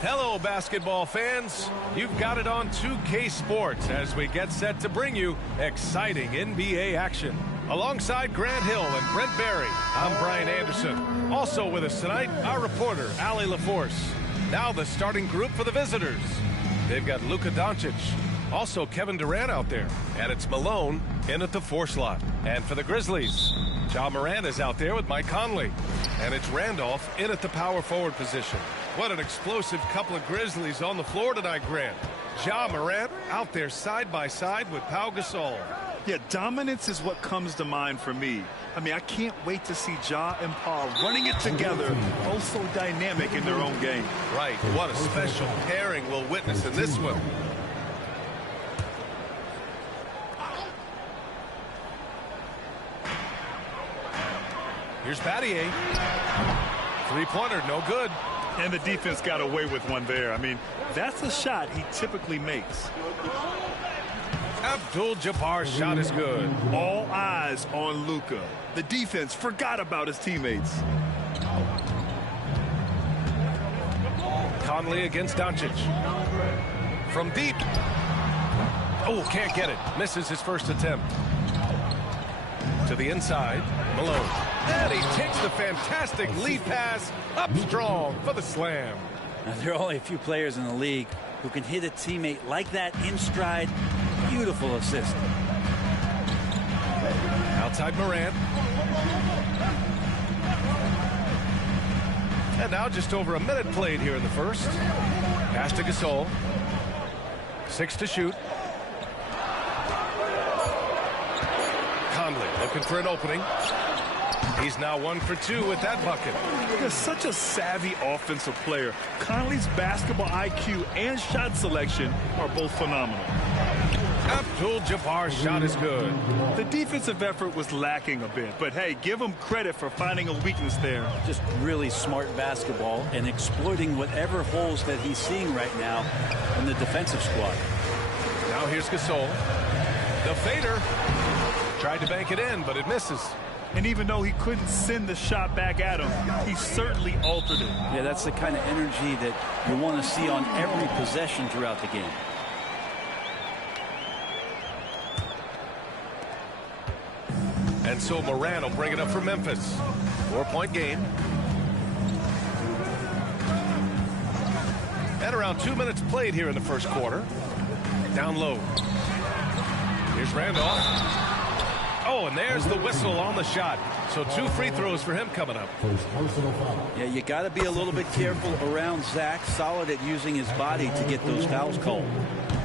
Hello, basketball fans. You've got it on 2K Sports as we get set to bring you exciting NBA action. Alongside Grant Hill and Brent Barry, I'm Brian Anderson. Also with us tonight, our reporter, Allie LaForce. Now the starting group for the visitors. They've got Luka Doncic, also Kevin Durant out there, and it's Malone in at the 4 slot. And for the Grizzlies, Ja Morant is out there with Mike Conley, and it's Randolph in at the power forward position. What an explosive couple of Grizzlies on the floor tonight, Grant. Ja Morant out there side by side with Pau Gasol. Yeah, dominance is what comes to mind for me. I mean, I can't wait to see Ja and Paul running it together, also dynamic in their own game. Right, what a special pairing we'll witness in this one. Here's Battier. Three-pointer, no good. And the defense got away with one there. I mean, that's a shot he typically makes. Abdul-Jabbar's shot is good. All eyes on Luka. The defense forgot about his teammates. Conley against Doncic. From deep. Oh, can't get it. Misses his first attempt. To the inside, Malone. And he takes the fantastic lead pass up strong for the slam. Now, there are only a few players in the league who can hit a teammate like that in stride. Beautiful assist. Outside Morant. And now just over a minute played here in the first. Pass to Gasol. 6 to shoot. Conley looking for an opening. He's now 1 for 2 with that bucket. He's such a savvy offensive player. Conley's basketball IQ and shot selection are both phenomenal. Abdul-Jabbar's shot is good. The defensive effort was lacking a bit, but hey, give him credit for finding a weakness there. Just really smart basketball and exploiting whatever holes that he's seeing right now in the defensive squad. Now here's Gasol. The fader. Tried to bank it in, but it misses. And even though he couldn't send the shot back at him, he certainly altered it. Yeah, that's the kind of energy that you want to see on every possession throughout the game. And so Morant will bring it up for Memphis. 4-point game. And around 2 minutes played here in the first quarter. Down low. Here's Randolph. Oh, and there's the whistle on the shot. So 2 free throws for him coming up. Yeah, you got to be a little bit careful around Zach. Solid at using his body to get those fouls called.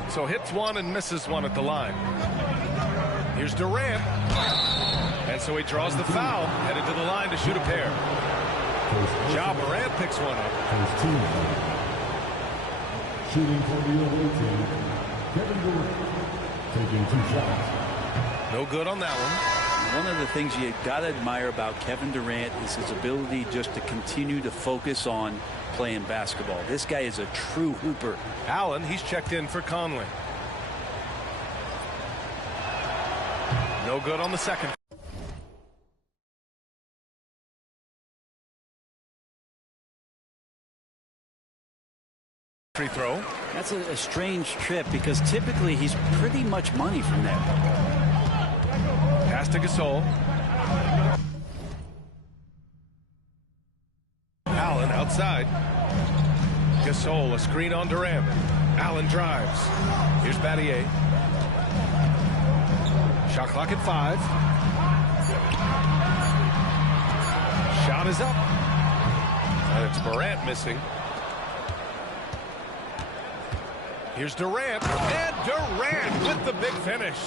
So hits 1 and misses 1 at the line. Here's Durant. And so he draws the foul, headed to the line to shoot a pair. Ja Morant picks one up. Shooting for the away team, Kevin Durant, taking 2 shots. No good on that one. One of the things you got to admire about Kevin Durant is his ability just to continue to focus on playing basketball. This guy is a true hooper. Allen, he's checked in for Conley. No good on the second. Free throw. That's a strange trip because typically he's pretty much money from there. Pass to Gasol. Allen outside. Gasol, a screen on Durant. Allen drives. Here's Battier. Shot clock at 5. Shot is up. And it's Morant missing. Here's Durant, and Durant with the big finish.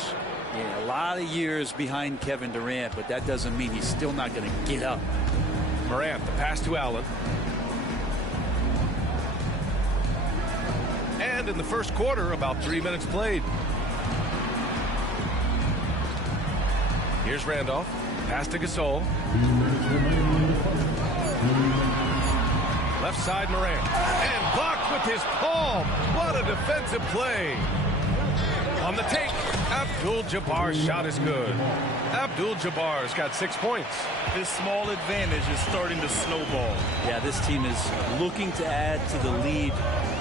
Yeah, a lot of years behind Kevin Durant, but that doesn't mean he's still not going to get up. Morant, the pass to Allen. And in the first quarter, about 3 minutes played. Here's Randolph, pass to Gasol. Left side Morant, and blocked with his palm. What a defensive play. On the take, Abdul-Jabbar's shot is good. Abdul-Jabbar's got 6 points. His small advantage is starting to snowball. Yeah, this team is looking to add to the lead,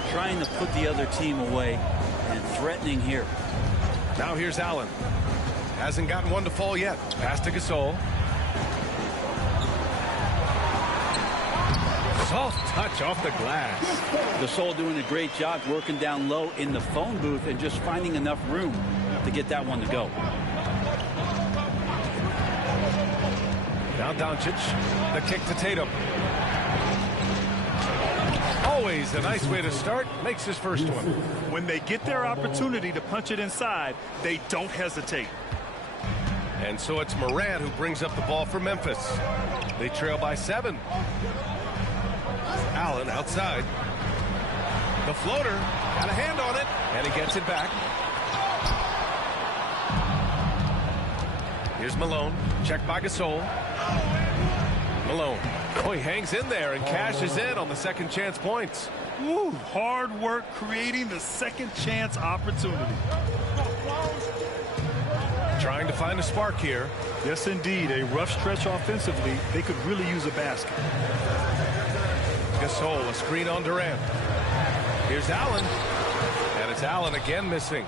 trying to put the other team away, and threatening here. Now here's Allen. Hasn't gotten one to fall yet. Pass to Gasol. Soft touch off the glass. Gasol doing a great job working down low in the phone booth and just finding enough room to get that one to go. Now Doncic, the kick to Tatum. Always a nice way to start. Makes his first one. When they get their opportunity to punch it inside, they don't hesitate. And so it's Morant who brings up the ball for Memphis. They trail by 7. Allen outside. The floater, got a hand on it, and he gets it back. Here's Malone, checked by Gasol. Malone, oh, he hangs in there and cashes in on the second chance points. Woo, hard work creating the second chance opportunity. Trying to find a spark here. Yes, indeed, a rough stretch offensively. They could really use a basket. Gasol, a screen on Durant. Here's Allen. And it's Allen again missing.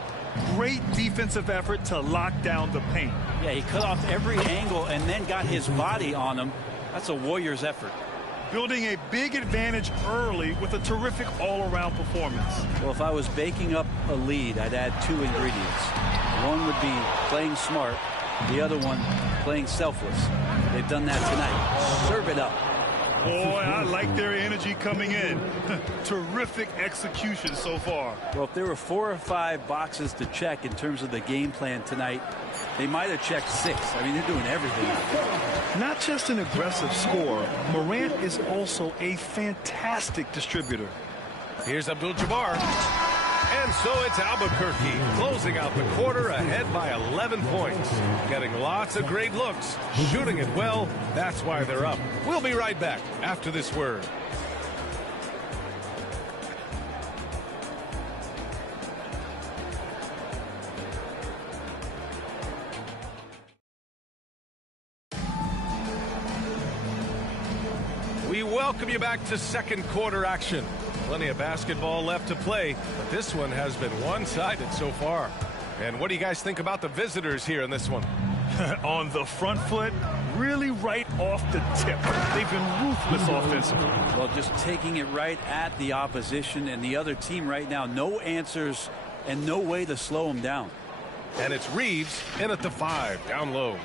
Great defensive effort to lock down the paint. Yeah, he cut off every angle and then got his body on him. That's a Warriors effort. Building a big advantage early with a terrific all-around performance. Well, if I was baking up a lead, I'd add 2 ingredients. One would be playing smart. The other one, playing selfless. They've done that tonight. Serve it up. Boy, I like their energy coming in. Terrific execution so far. Well, if there were 4 or 5 boxes to check in terms of the game plan tonight, they might have checked 6. I mean, they're doing everything. Not just an aggressive scorer, Morant is also a fantastic distributor. Here's Abdul-Jabbar. And so it's Albuquerque closing out the quarter ahead by 11 points. Getting lots of great looks, shooting it well. That's why they're up. We'll be right back after this word. We welcome you back to second quarter action. Plenty of basketball left to play, but this one has been one-sided so far. And what do you guys think about the visitors here in this one? On the front foot, really right off the tip. They've been ruthless offensively. Well, just taking it right at the opposition and the other team right now. No answers and no way to slow them down. And it's Reeves in at the 5, down low.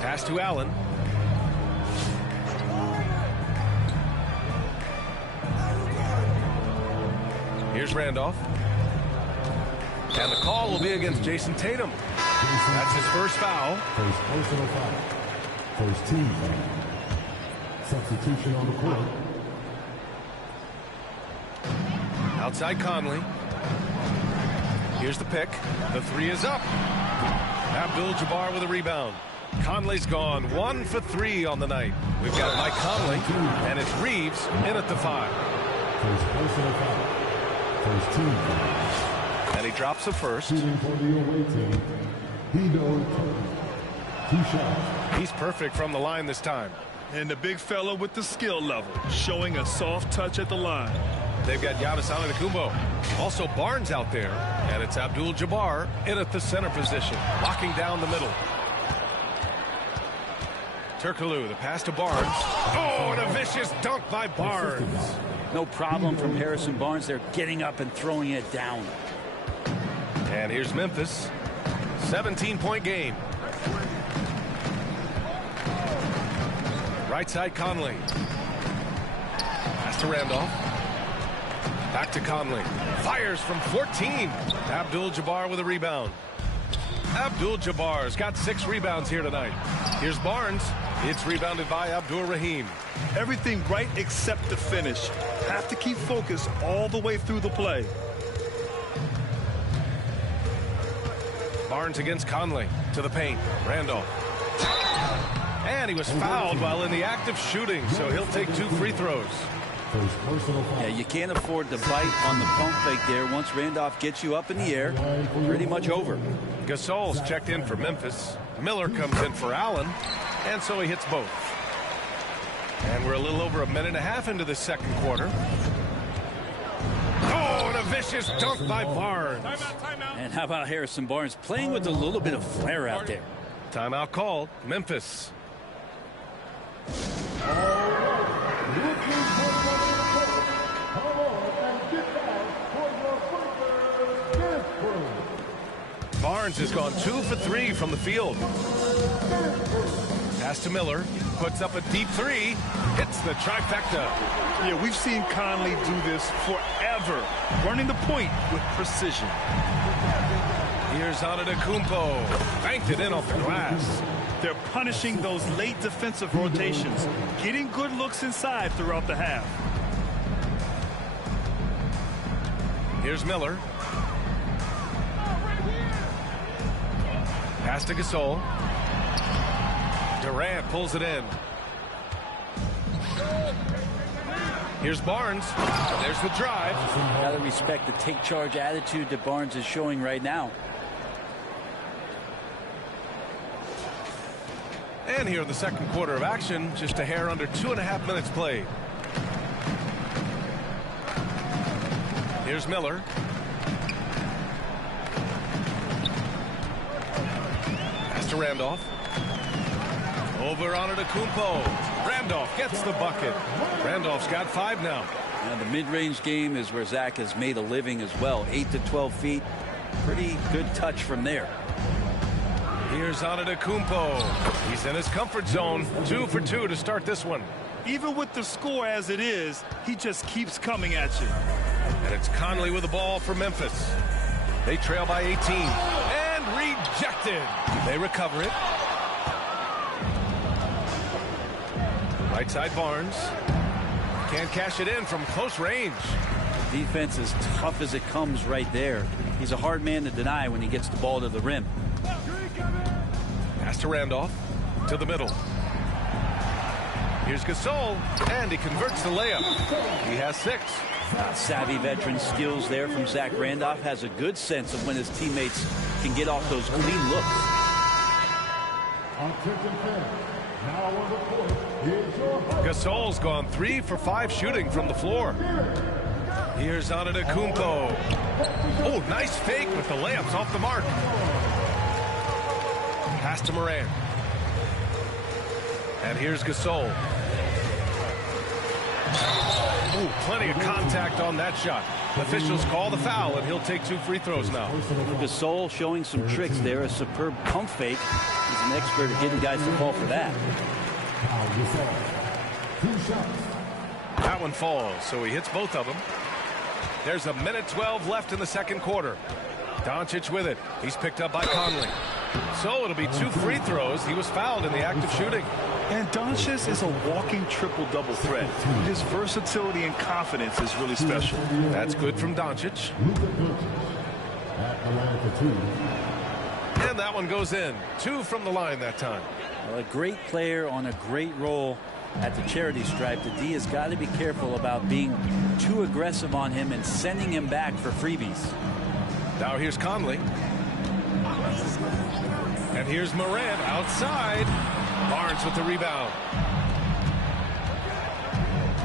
Pass to Allen. Here's Randolph. And the call will be against Jason Tatum. That's his first foul. First personal foul. First team foul. Substitution on the court. Outside Conley. Here's the pick. The 3 is up. Abdul-Jabbar with a rebound. Conley's gone 1 for 3 on the night. We've got Mike Conley, and it's Reeves in at the 5. First personal foul. First team foul. And he drops the first. Shooting for the away team. Hedo Turner. 2 shots. He's perfect from the line this time. And the big fella with the skill level, showing a soft touch at the line. They've got Giannis Antetokounmpo. Also Barnes out there, and it's Abdul-Jabbar in at the center position, locking down the middle. Turkoglu, the pass to Barnes. Oh, and a vicious dunk by Barnes. No problem from Harrison Barnes. They're getting up and throwing it down. And here's Memphis. 17-point game. Right side Conley. Pass to Randolph. Back to Conley. Fires from 14. Abdul-Jabbar with a rebound. Abdul-Jabbar's got 6 rebounds here tonight. Here's Barnes. It's rebounded by Abdur-Rahim. Everything right except the finish. Have to keep focused all the way through the play. Barnes against Conley. To the paint. Randolph. And he was fouled while in the act of shooting, so he'll take 2 free throws. First personal foul. Yeah, you can't afford to bite on the pump fake there. Once Randolph gets you up in the air, pretty much over. Gasol's checked in for Memphis. Miller comes in for Allen, and so he hits both. And we're a little over a minute and a half into the second quarter. Oh, and a vicious dunk by Barnes. And how about Harrison Barnes playing with a little bit of flair out there? Timeout called. Memphis. Barnes has gone 2 for 3 from the field. Pass to Miller. Puts up a deep three. Hits the trifecta. Yeah, we've seen Conley do this forever. Running the point with precision. Here's Antetokounmpo. Banked it in off the glass. They're punishing those late defensive rotations. Getting good looks inside throughout the half. Here's Miller. Pass to Gasol. Durant pulls it in. Here's Barnes. There's the drive. Gotta respect the take charge attitude that Barnes is showing right now. And here in the second quarter of action, just a hair under 2.5 minutes played. Here's Miller. Pass to Randolph. Over Antetokounmpo. Randolph gets the bucket. Randolph's got 5 now. Now the mid-range game is where Zach has made a living as well. 8 to 12 feet. Pretty good touch from there. Here's Antetokounmpo. He's in his comfort zone. 2 for 2 to start this one. Even with the score as it is, he just keeps coming at you. And it's Conley with the ball for Memphis. They trail by 18. And rejected. They recover it. Right side Barnes. Can't cash it in from close range. Defense is tough as it comes right there. He's a hard man to deny when he gets the ball to the rim. Pass to Randolph. To the middle. Here's Gasol. And he converts the layup. He has 6. Savvy veteran skills there from Zach Randolph. Has a good sense of when his teammates can get off those clean looks. Now on the court is your host. Gasol's gone 3 for 5 shooting from the floor. Here's Antetokounmpo. Oh, nice fake with the layups off the mark. Pass to Morant. And here's Gasol. Oh, plenty of contact on that shot. Officials call the foul, and he'll take 2 free throws now. Gasol showing some tricks there. A superb pump fake. He's an expert at getting guys to fall for that. That one falls, so he hits both of them. There's a minute 12 left in the second quarter. Doncic with it. He's picked up by Conley. So it'll be 2 free throws. He was fouled in the act of shooting. And Doncic is a walking triple-double threat. His versatility and confidence is really special. That's good from Doncic. And that one goes in. 2 from the line that time. Well, a great player on a great role at the charity stripe. The D has got to be careful about being too aggressive on him and sending him back for freebies. Now here's Conley. And here's Morant outside. Barnes with the rebound.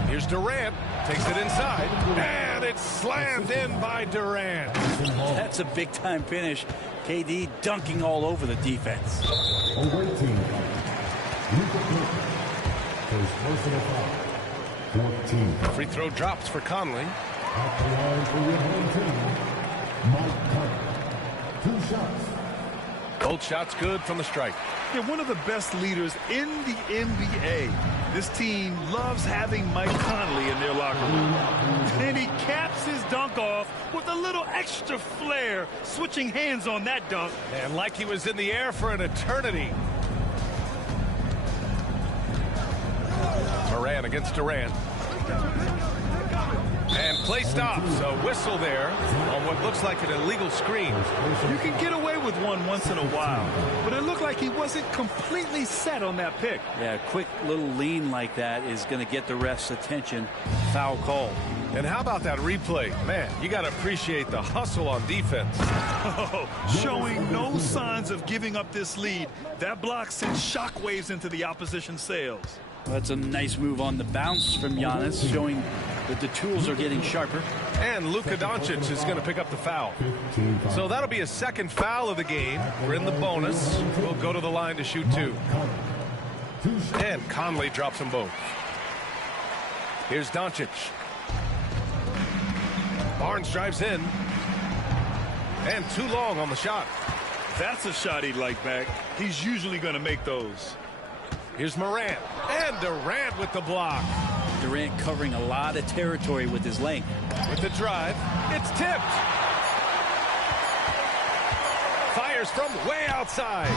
Here's Durant. Takes it inside. And it's slammed in by Durant. That's a big-time finish. KD dunking all over the defense. Awaiting. First personal foul. 14. Free throw drops for Conley. At the line for your home team, Mike Conley. 2 shots. Both shots good from the stripe. Yeah, one of the best leaders in the NBA. This team loves having Mike Conley in their locker room. And he caps his dunk off with a little extra flair, switching hands on that dunk. And like he was in the air for an eternity. Morant against Durant. And play stops. A whistle there on what looks like an illegal screen. You can get away with one once in a while, but it looked like he wasn't completely set on that pick. Yeah, a quick little lean like that is going to get the ref's attention. Foul call. And how about that replay? Man, you got to appreciate the hustle on defense. Oh, showing no signs of giving up this lead. That block sent shockwaves into the opposition sails. That's a nice move on the bounce from Giannis, showing that the tools are getting sharper. And Luka Doncic is going to pick up the foul. So that'll be a second foul of the game. We're in the bonus. We'll go to the line to shoot 2. And Conley drops them both. Here's Doncic. Barnes drives in. And too long on the shot. That's a shot he'd like back. He's usually going to make those. Here's Morant. And Durant with the block. Durant covering a lot of territory with his length. With the drive. It's tipped. Fires from way outside.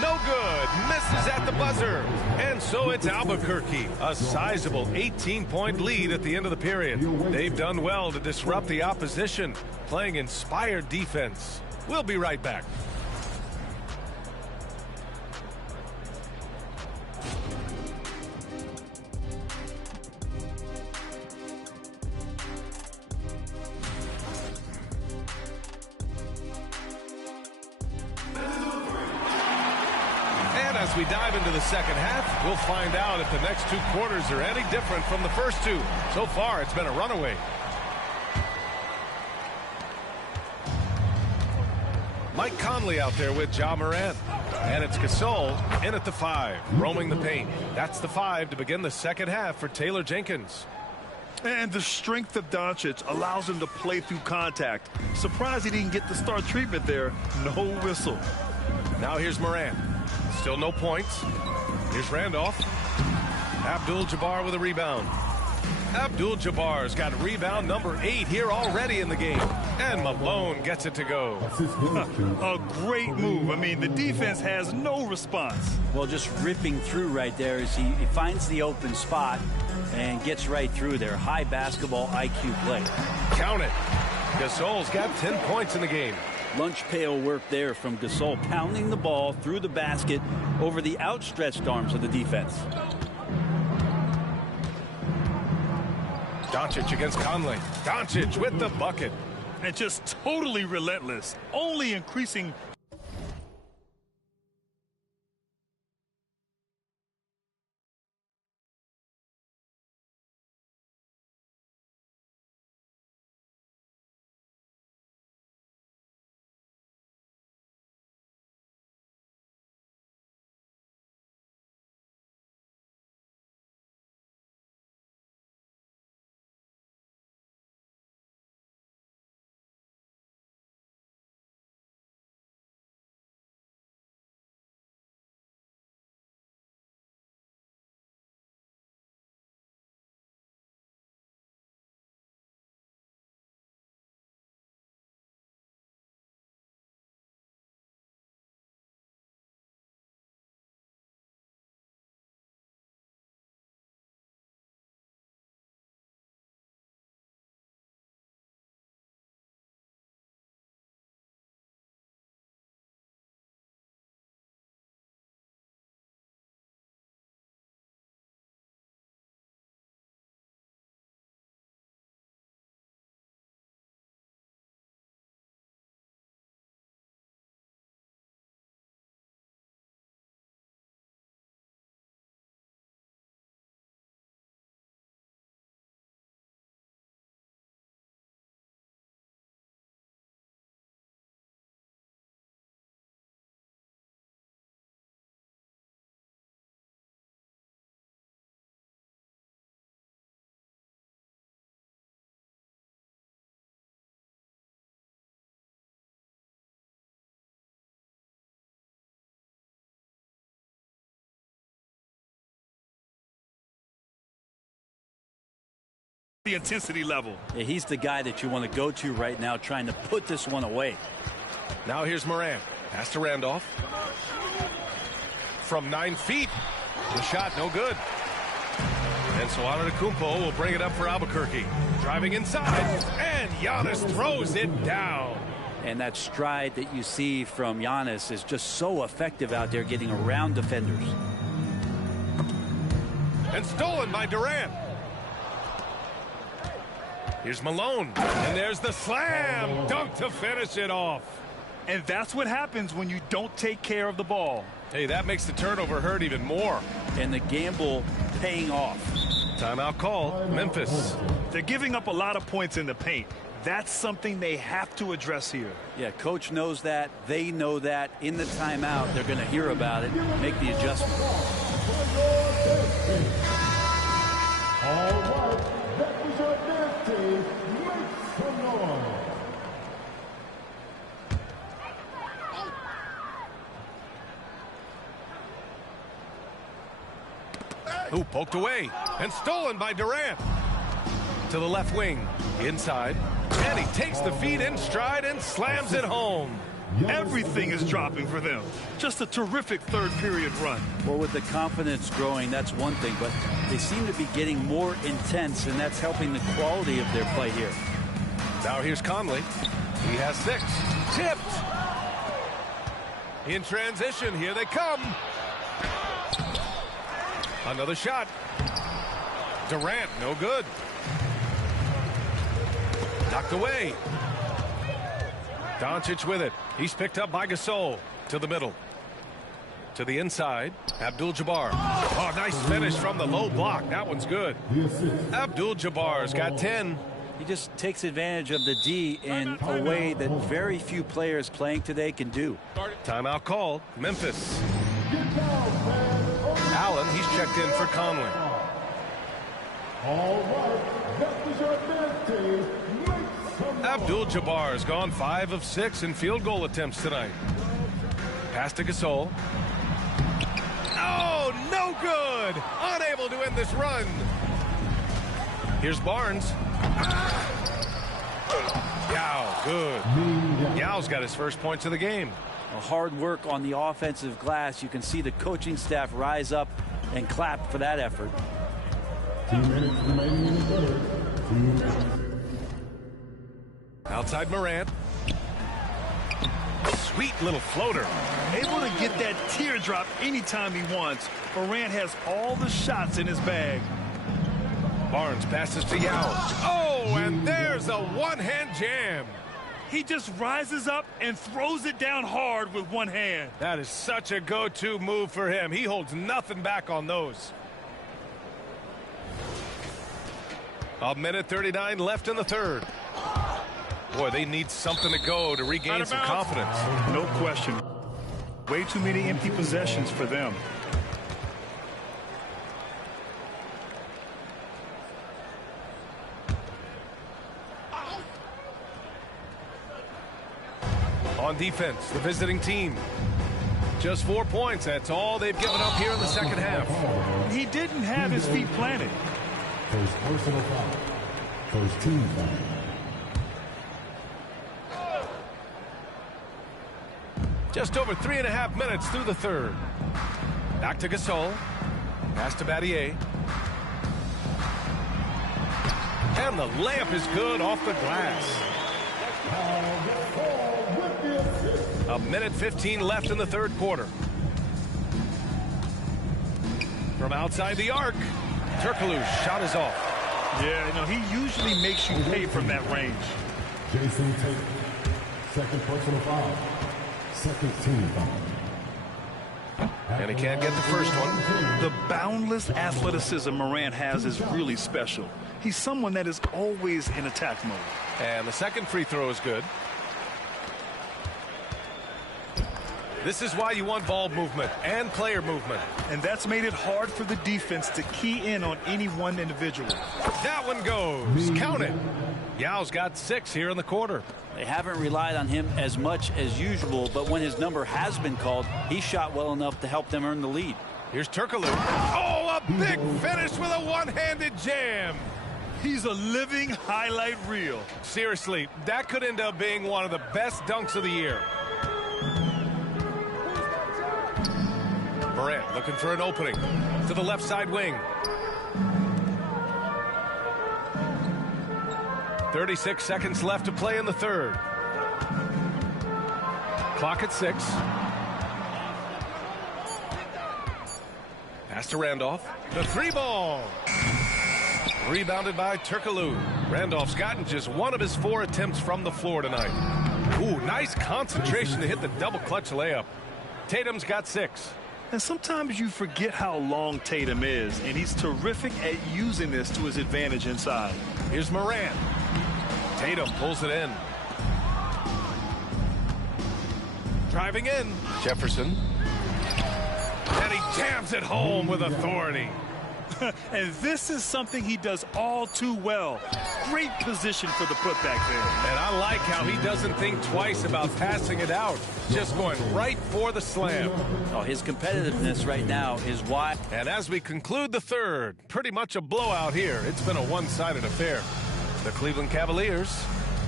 No good. Misses at the buzzer. And so it's Albuquerque. A sizable 18-point lead at the end of the period. They've done well to disrupt the opposition, playing inspired defense. We'll be right back. As we dive into the second half, we'll find out if the next 2 quarters are any different from the first 2. So far, it's been a runaway. Mike Conley out there with Ja Morant. And it's Gasol in at the 5, roaming the paint. That's the 5 to begin the second half for Taylor Jenkins. And the strength of Doncic allows him to play through contact. Surprised he didn't get the star treatment there. No whistle. Now here's Morant. Still no points. Here's Randolph. Abdul-Jabbar with a rebound. Abdul-Jabbar's got rebound number 8 here already in the game. And Malone gets it to go. A great move. I mean, the defense has no response. Well, just ripping through right there as he finds the open spot and gets right through there. High basketball IQ play. Count it. Gasol's got 10 points in the game. Lunch pail work there from Gasol, pounding the ball through the basket over the outstretched arms of the defense. Doncic against Conley. Doncic with the bucket. And just totally relentless, only increasing. The intensity level. Yeah, he's the guy that you want to go to right now, trying to put this one away. Now here's Morant. Pass to Randolph. From 9 feet. The shot no good. And so Antetokounmpo will bring it up for Albuquerque. Driving inside, and Giannis throws it down. And that stride that you see from Giannis is just so effective out there getting around defenders. And stolen by Durant. Here's Malone, and there's the slam dunk to finish it off. And that's what happens when you don't take care of the ball. Hey, that makes the turnover hurt even more. And the gamble paying off. Timeout call, Memphis. They're giving up a lot of points in the paint. That's something they have to address here. Yeah, coach knows that. They know that. In the timeout, they're going to hear about it, make the adjustment. All right, that was your dance team. Make some noise. Ooh, poked away and stolen by Durant. To the left wing, inside, and he takes the feed in stride and slams it home. Everything is dropping for them. Just a terrific third period run. Well, with the confidence growing, that's one thing, but they seem to be getting more intense, and that's helping the quality of their play here. Now here's Conley. He has 6. Tipped. In transition, here they come. Another shot. Durant, no good. Knocked away. Doncic with it. He's picked up by Gasol. To the middle. To the inside. Abdul-Jabbar. Oh, nice finish from the low block. That one's good. Abdul-Jabbar's got 10. He just takes advantage of the D in a way that very few players playing today can do. Timeout called. Memphis. Allen, he's checked in for Conley. All right, that was your dance team. Abdul-Jabbar's gone 5 of 6 in field goal attempts tonight. Pass to Gasol. Oh, no good. Unable to end this run. Here's Barnes. Yao, good. Yao's got his first points of the game. Hard work on the offensive glass. You can see the coaching staff rise up and clap for that effort. 2 minutes remaining in the third. 2 minutes. Outside Morant. Sweet little floater. Able to get that teardrop anytime he wants. Morant has all the shots in his bag. Barnes passes to Yao. Oh, and there's a one-hand jam. He just rises up and throws it down hard with one hand. That is such a go-to move for him. He holds nothing back on those. A minute 39 left in the third. Boy, they need something to go to regain some confidence. No question. Way too many empty possessions for them. On defense, the visiting team. Just 4 points. That's all they've given up here in the second half. He didn't have his feet planted. First personal foul. First team foul. Just over 3.5 minutes through the third. Back to Gasol. Pass to Battier. And the layup is good off the glass. A minute 15 left in the third quarter. From outside the arc, Turkoglu's shot is off. Yeah, you know, he usually makes you pay from that range. Jason Tatum. Second personal foul. Second team foul. And he can't get the first one. The boundless athleticism Morant has is really special. He's someone that is always in attack mode. And the second free throw is good. This is why you want ball movement and player movement. And that's made it hard for the defense to key in on any one individual. That one goes. Count it. Yao's got 6 here in the quarter. They haven't relied on him as much as usual, but when his number has been called, he shot well enough to help them earn the lead. Here's Turkoglu. Oh, a big finish with a one-handed jam. He's a living highlight reel. Seriously, that could end up being one of the best dunks of the year. Morant looking for an opening to the left side wing. 36 seconds left to play in the third. Clock at 6. Pass to Randolph. The 3-ball. Rebounded by Turkoglu. Randolph's gotten just one of his 4 attempts from the floor tonight. Ooh, nice concentration to hit the double clutch layup. Tatum's got 6. And sometimes you forget how long Tatum is, and he's terrific at using this to his advantage inside. Here's Morant. Tatum pulls it in. Driving in. Jefferson. And he jams it home with authority. And this is something he does all too well. Great position for the putback there. And I like how he doesn't think twice about passing it out. Just going right for the slam. Oh, his competitiveness right now is why. And as we conclude the third, pretty much a blowout here. It's been a one-sided affair. The Cleveland Cavaliers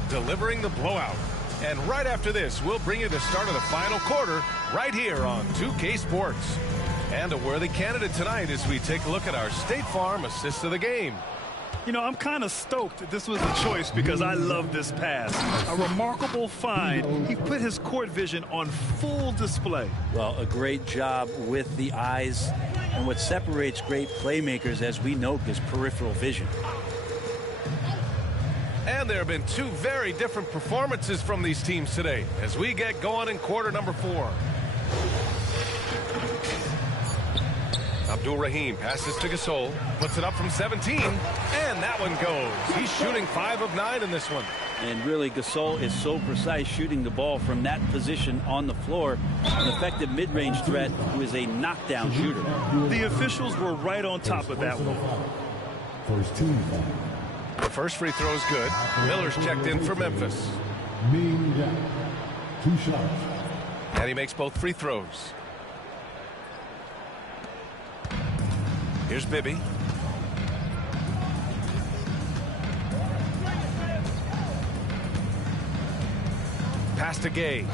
delivering the blowout. And right after this, we'll bring you the start of the final quarter right here on 2K Sports. And a worthy candidate tonight as we take a look at our State Farm assist of the game. You know, I'm kind of stoked that this was a choice because I love this pass. A remarkable find. He put his court vision on full display. Well, a great job with the eyes. And what separates great playmakers, as we know, is peripheral vision. And there have been 2 very different performances from these teams today as we get going in quarter number 4. Abdul Rahim passes to Gasol, puts it up from 17, and that one goes. He's shooting 5 of 9 in this one. And really, Gasol is so precise shooting the ball from that position on the floor. An effective mid-range threat who is a knockdown shooter. The officials were right on top of that one. First team foul. The first free throw is good. Miller's checked in for Memphis. Ming Yang. 2 shots. And he makes both free throws. Here's Bibby. Pass to Gay.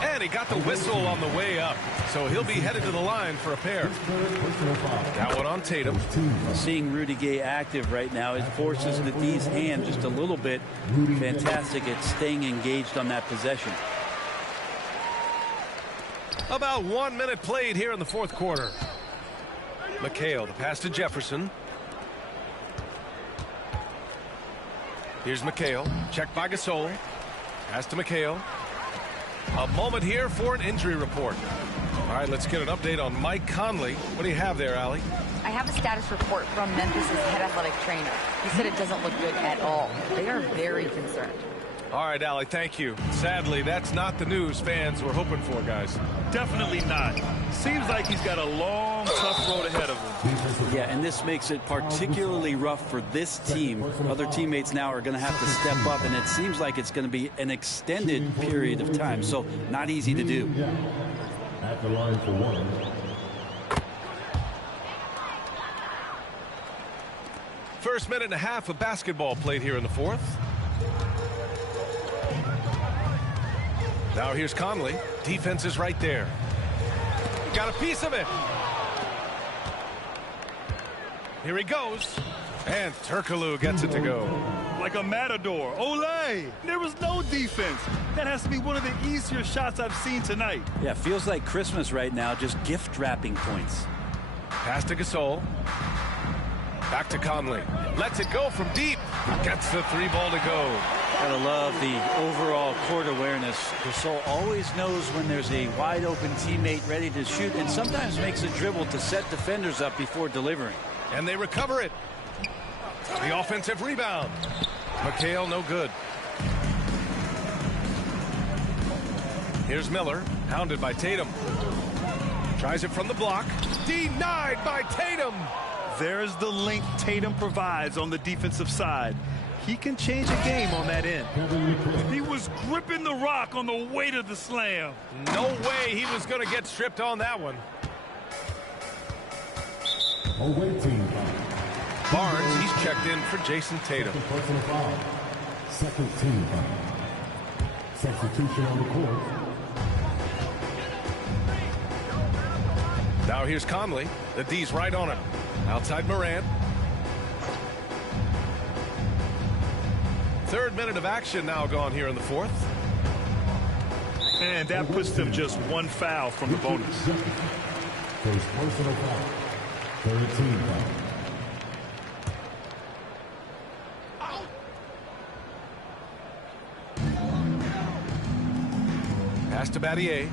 And he got the whistle on the way up. So he'll be headed to the line for a pair. That one on Tatum. Seeing Rudy Gay active right now, it forces the D's hand just a little bit. Fantastic at staying engaged on that possession. About 1 minute played here in the fourth quarter. McHale, the pass to Jefferson. Here's McHale, checked by Gasol. Pass to McHale. A moment here for an injury report. All right, let's get an update on Mike Conley. What do you have there, Allie? I have a status report from Memphis' head athletic trainer. He said it doesn't look good at all. They are very concerned. All right, Allie, thank you. Sadly, that's not the news fans were hoping for, guys. Definitely not. Seems like he's got a long, tough road ahead of him. Yeah, and this makes it particularly rough for this team. Other teammates now are going to have to step up, and it seems like it's going to be an extended period of time, so not easy to do. At the line for 1. First minute and a half of basketball played here in the fourth. Now here's Conley. Defense is right there. Got a piece of it. Here he goes. And Turkoglu gets it to go. Like a matador. Olay! There was no defense. That has to be one of the easier shots I've seen tonight. Yeah, feels like Christmas right now, just gift wrapping points. Pass to Gasol. Back to Conley. Lets it go from deep. Gets the 3-ball to go. Gotta love the overall court awareness. Gasol always knows when there's a wide open teammate ready to shoot, and sometimes makes a dribble to set defenders up before delivering. And they recover it. The offensive rebound. McHale, no good. Here's Miller, hounded by Tatum. Tries it from the block. Denied by Tatum. There's the length Tatum provides on the defensive side. He can change a game on that end. He was gripping the rock on the weight of the slam. No way he was going to get stripped on that one. Away team foul. Barnes, he's checked in for Jason Tatum. Personal foul. Second team foul. Substitution on the court. Now here's Conley. The D's right on him. Outside Morant. Third minute of action now gone here in the fourth. And that puts them just one foul from the bonus. First personal foul. Third team foul. Pass to Battier.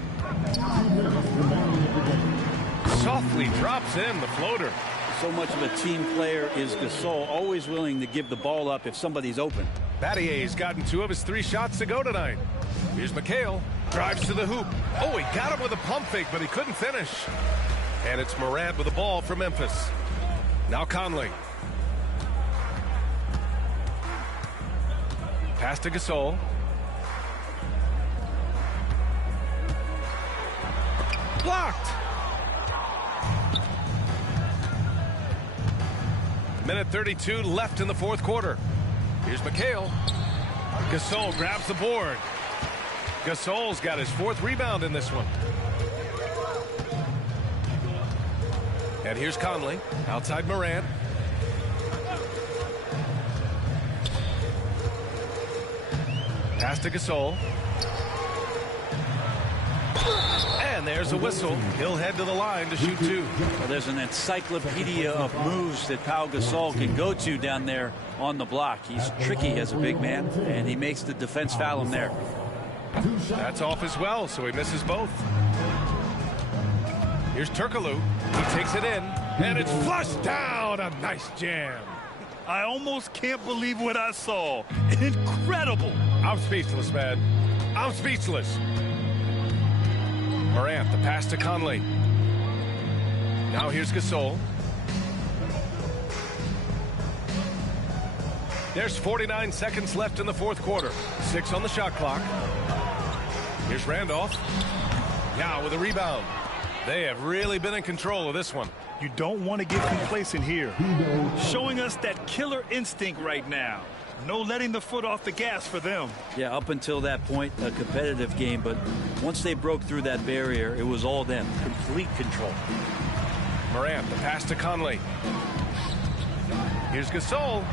Softly drops in the floater. So much of a team player is Gasol, always willing to give the ball up if somebody's open. Battier's gotten 2 of his 3 shots to go tonight. Here's McHale. Drives to the hoop. Oh, he got him with a pump fake, but he couldn't finish. And it's Morant with the ball for Memphis. Now Conley. Pass to Gasol. Blocked. Minute 32 left in the fourth quarter. Here's McHale. Gasol grabs the board. Gasol's got his 4th rebound in this one. And here's Conley. Outside Morant. Pass to Gasol. And there's a whistle. He'll head to the line to shoot 2. Well, there's an encyclopedia of moves that Pau Gasol can go to down there on the block. He's tricky as a big man, and he makes the defense foul him there. That's off as well, so he misses both. Here's Turkoglu. He takes it in, and it's flushed down. A nice jam. I almost can't believe what I saw. Incredible. I'm speechless, man. I'm speechless. Morant, the pass to Conley. Now here's Gasol. There's 49 seconds left in the fourth quarter. 6 on the shot clock. Here's Randolph. Now with a rebound. They have really been in control of this one. You don't want to get complacent here. Showing us that killer instinct right now. No letting the foot off the gas for them. Yeah, up until that point, a competitive game, but once they broke through that barrier, it was all them. Complete control. Morant, the pass to Conley. Here's Gasol.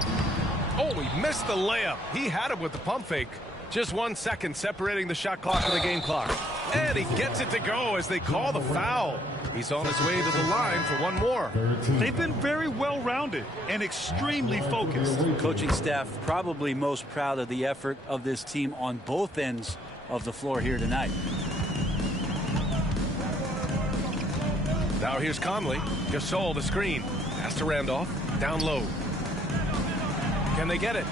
Oh, he missed the layup. He had it with the pump fake. Just 1 second separating the shot clock and the game clock. And he gets it to go as they call the foul. He's on his way to the line for one more. They've been very well-rounded and extremely focused. Coaching staff probably most proud of the effort of this team on both ends of the floor here tonight. Now here's Conley. Gasol the screen. Pass to Randolph. Down low. Can they get it?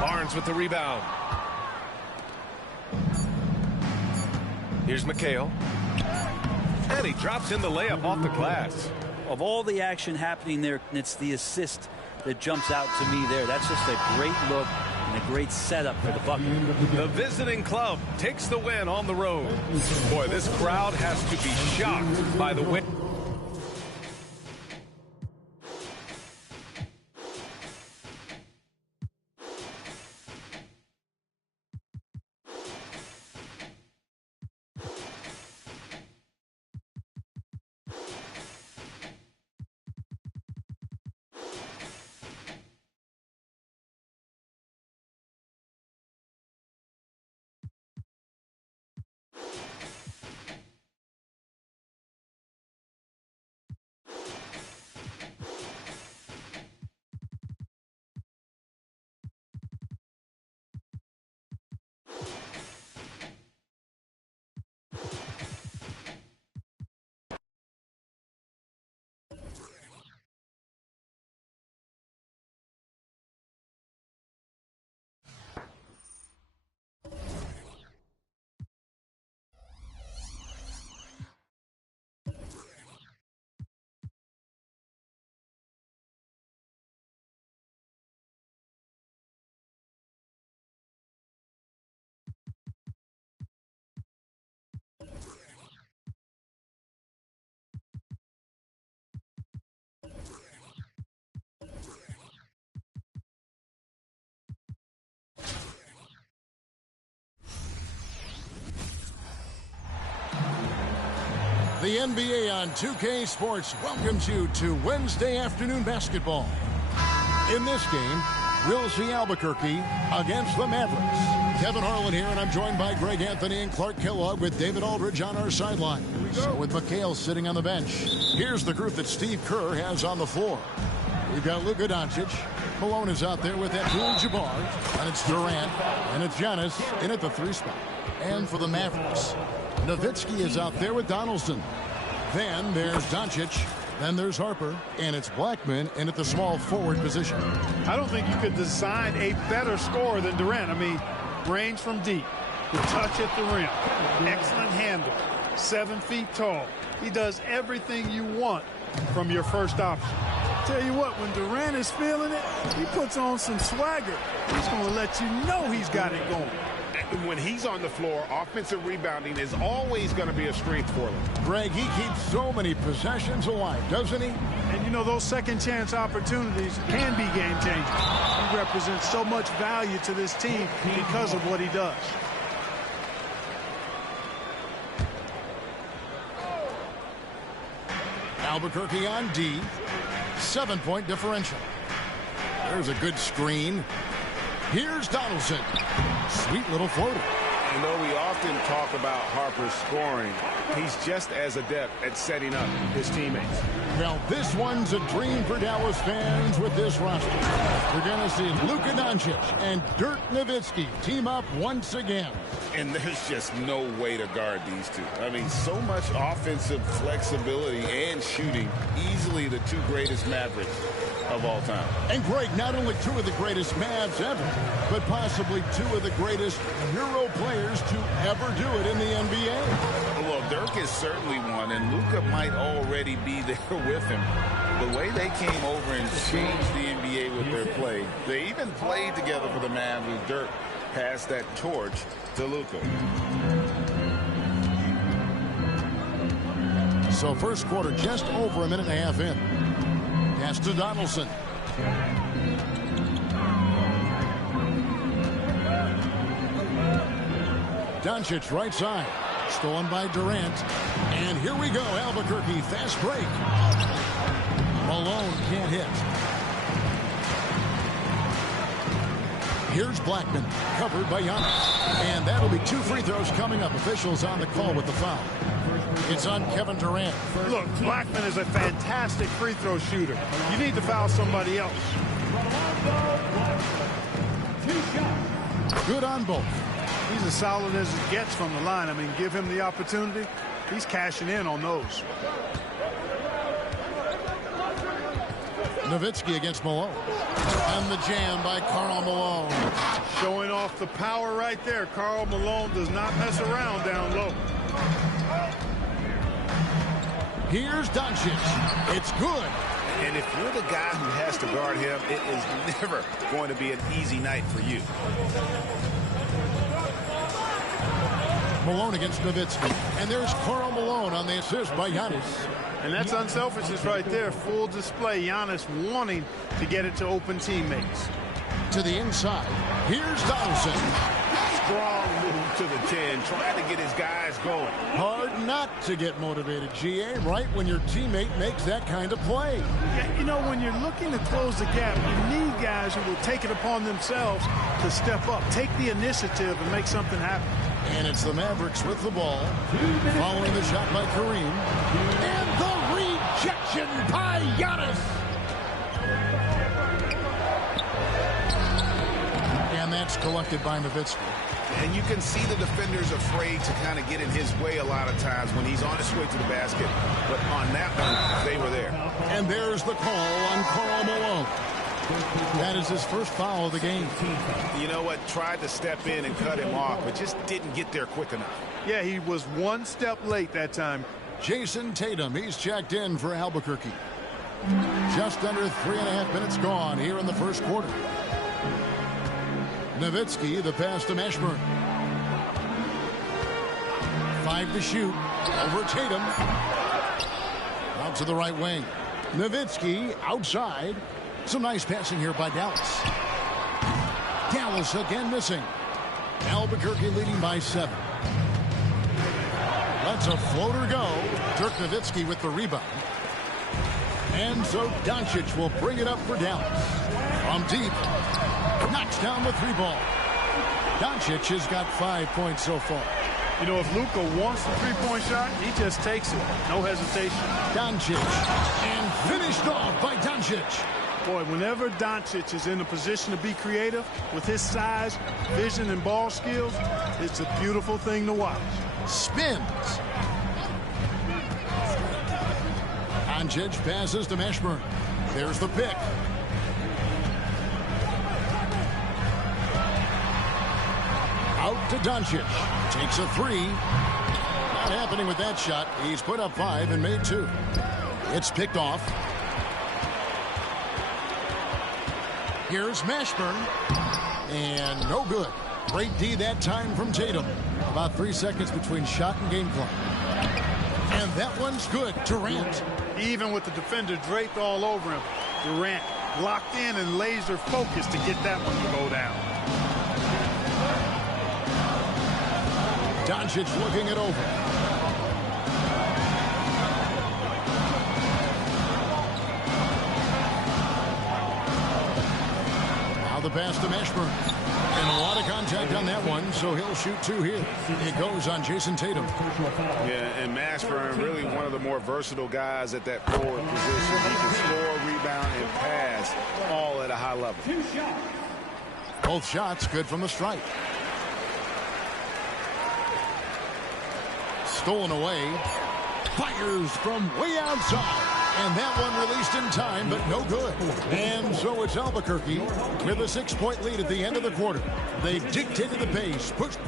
Barnes with the rebound. Here's McHale. And he drops in the layup off the glass. Of all the action happening there, it's the assist that jumps out to me there. That's just a great look and a great setup for the bucket. The visiting club takes the win on the road. Boy, this crowd has to be shocked by the win. The NBA on 2K Sports welcomes you to Wednesday afternoon basketball. In this game, we'll see Albuquerque against the Mavericks. Kevin Harlan here, and I'm joined by Greg Anthony and Clark Kellogg with David Aldridge on our sideline. So with McHale sitting on the bench, here's the group that Steve Kerr has on the floor. We've got Luka Doncic. Malone is out there with Abdul-Jabbar. And it's Durant. And it's Giannis in at the 3 spot. And for the Mavericks, Nowitzki is out there with Donaldson. Then there's Doncic. Then there's Harper. And it's Blackman in at the small forward position. I don't think you could design a better scorer than Durant. I mean, range from deep, the touch at the rim, excellent handle, 7 feet tall. He does everything you want from your first option. Tell you what, when Durant is feeling it, he puts on some swagger. He's going to let you know he's got it going. When he's on the floor, offensive rebounding is always going to be a strength for them. Greg, he keeps so many possessions alive, doesn't he? And you know, those second chance opportunities can be game changers. He represents so much value to this team because of what he does. Albuquerque on D. 7-point differential. There's a good screen. Here's Donaldson. Sweet little floater. And though we often talk about Harper's scoring, he's just as adept at setting up his teammates. Well, this one's a dream for Dallas fans with this roster. We're going to see Luka Doncic and Dirk Nowitzki team up once again. And there's just no way to guard these two. I mean, so much offensive flexibility and shooting. Easily the 2 greatest Mavericks of all time. And Greg, not only 2 of the greatest Mavs ever, but possibly 2 of the greatest Euro players to ever do it in the NBA. Well, Dirk is certainly one, and Luka might already be there with him. The way they came over and changed the NBA with their play, they even played together for the Mavs with Dirk passed that torch to Luka. So first quarter just over a minute and a half in. Pass to Donaldson. Doncic right side. Stolen by Durant. And here we go. Albuquerque fast break. Malone can't hit. Here's Blackman, covered by Giannis. And that'll be 2 free throws coming up. Officials on the call with the foul. It's on Kevin Durant. Look, Blackman is a fantastic free throw shooter. You need to foul somebody else. Good on both. He's as solid as it gets from the line. I mean, give him the opportunity. He's cashing in on those. Nowitzki against Malone. And the jam by Karl Malone. Showing off the power right there. Karl Malone does not mess around down low. Here's Doncic. It's good. And if you're the guy who has to guard him, it is never going to be an easy night for you. Malone against Nowitzki. And there's Karl Malone on the assist by Giannis. And that's unselfishness right there. Full display. Giannis wanting to get it to open teammates. To the inside. Here's Donaldson. Strong move to the 10, trying to get his guys going. Hard not to get motivated, GA, right when your teammate makes that kind of play. Yeah, you know, when you're looking to close the gap, you need guys who will take it upon themselves to step up, take the initiative, and make something happen. And it's the Mavericks with the ball. Following the shot by Kareem. And the rejection by Giannis. And that's collected by Nowitzki. And you can see the defenders afraid to kind of get in his way a lot of times when he's on his way to the basket. But on that one, they were there. And there's the call on Karl Malone. That is his first foul of the game. You know what? Tried to step in and cut him off, but just didn't get there quick enough. Yeah, he was 1 step late that time. Jason Tatum, he's checked in for Albuquerque. Just under 3.5 minutes gone here in the first quarter. Nowitzki, the pass to Mashburn. 5 to shoot. Over Tatum. Out to the right wing. Nowitzki outside. Some nice passing here by Dallas. Dallas again missing. Albuquerque leading by 7. Lets a floater go. Dirk Nowitzki with the rebound. And so Doncic will bring it up for Dallas. From deep, knocks down the 3-ball. Doncic has got 5 points so far. You know, if Luka wants the 3-point shot, he just takes it. No hesitation. Doncic. And finished off by Doncic. Boy, whenever Doncic is in a position to be creative, with his size, vision, and ball skills, it's a beautiful thing to watch. Spins. Doncic passes to Mashburn. There's the pick. Out to Doncic. Takes a 3. Not happening with that shot. He's put up 5 and made 2. It's picked off. Here's Mashburn. And no good. Great D that time from Tatum. About 3 seconds between shot and game clock. And that one's good. Durant. Even with the defender draped all over him, Durant locked in and laser focused to get that one to go down. Doncic looking it over. Now the pass to Mashburn. And a lot of contact on that one, so he'll shoot 2 here. It goes on Jason Tatum. Yeah, and Mashburn really one of the more versatile guys at that forward position. He can score, rebound, and pass all at a high level. Both shots good from the stripe. Stolen away. Fires from way outside. And that one released in time, but no good. And so it's Albuquerque with a 6-point lead at the end of the quarter. They dictated the pace. Pushed.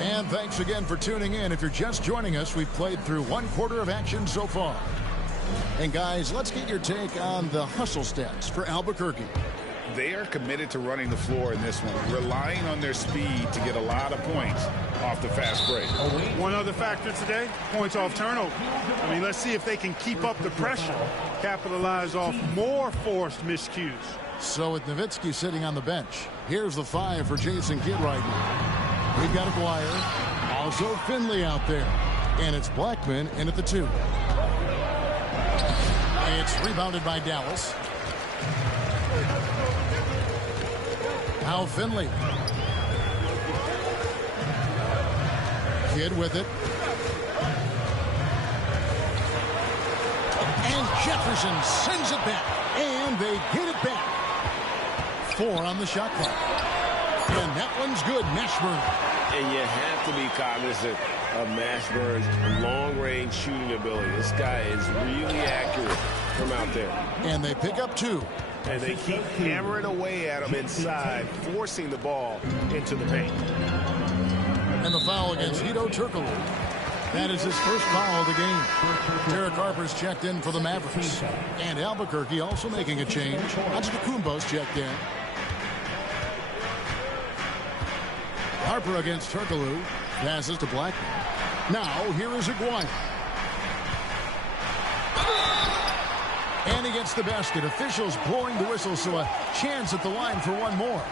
And thanks again for tuning in. If you're just joining us, we've played through 1 quarter of action so far. And guys, let's get your take on the hustle stats for Albuquerque. They are committed to running the floor in this one, relying on their speed to get a lot of points off the fast break. One other factor today, points off turnover. I mean, let's see if they can keep up the pressure, capitalize off more forced miscues. So with Nowitzki sitting on the bench, here's the 5 for Jason Kidd right now. We've got Aguirre, also Finley out there, and it's Blackman in at the 2. It's rebounded by Dallas. Now Finley. Kidd with it. And Jefferson sends it back. And they get it back. 4 on the shot clock. And that one's good. Mashburn. And you have to be cognizant of Mashburn's long-range shooting ability. This guy is really accurate from out there. And they pick up 2. And they keep hammering away at him inside, forcing the ball into the paint. And the foul against Hedo Turkoglu. That is his first foul of the game. Derek Harper's checked in for the Mavericks. And Albuquerque also making a change. Antetokounmpo's checked in. Harper against Turkoglu. Passes to Blackman. Now here is Aguirre. And he gets the basket. Officials blowing the whistle, so a chance at the line for one more.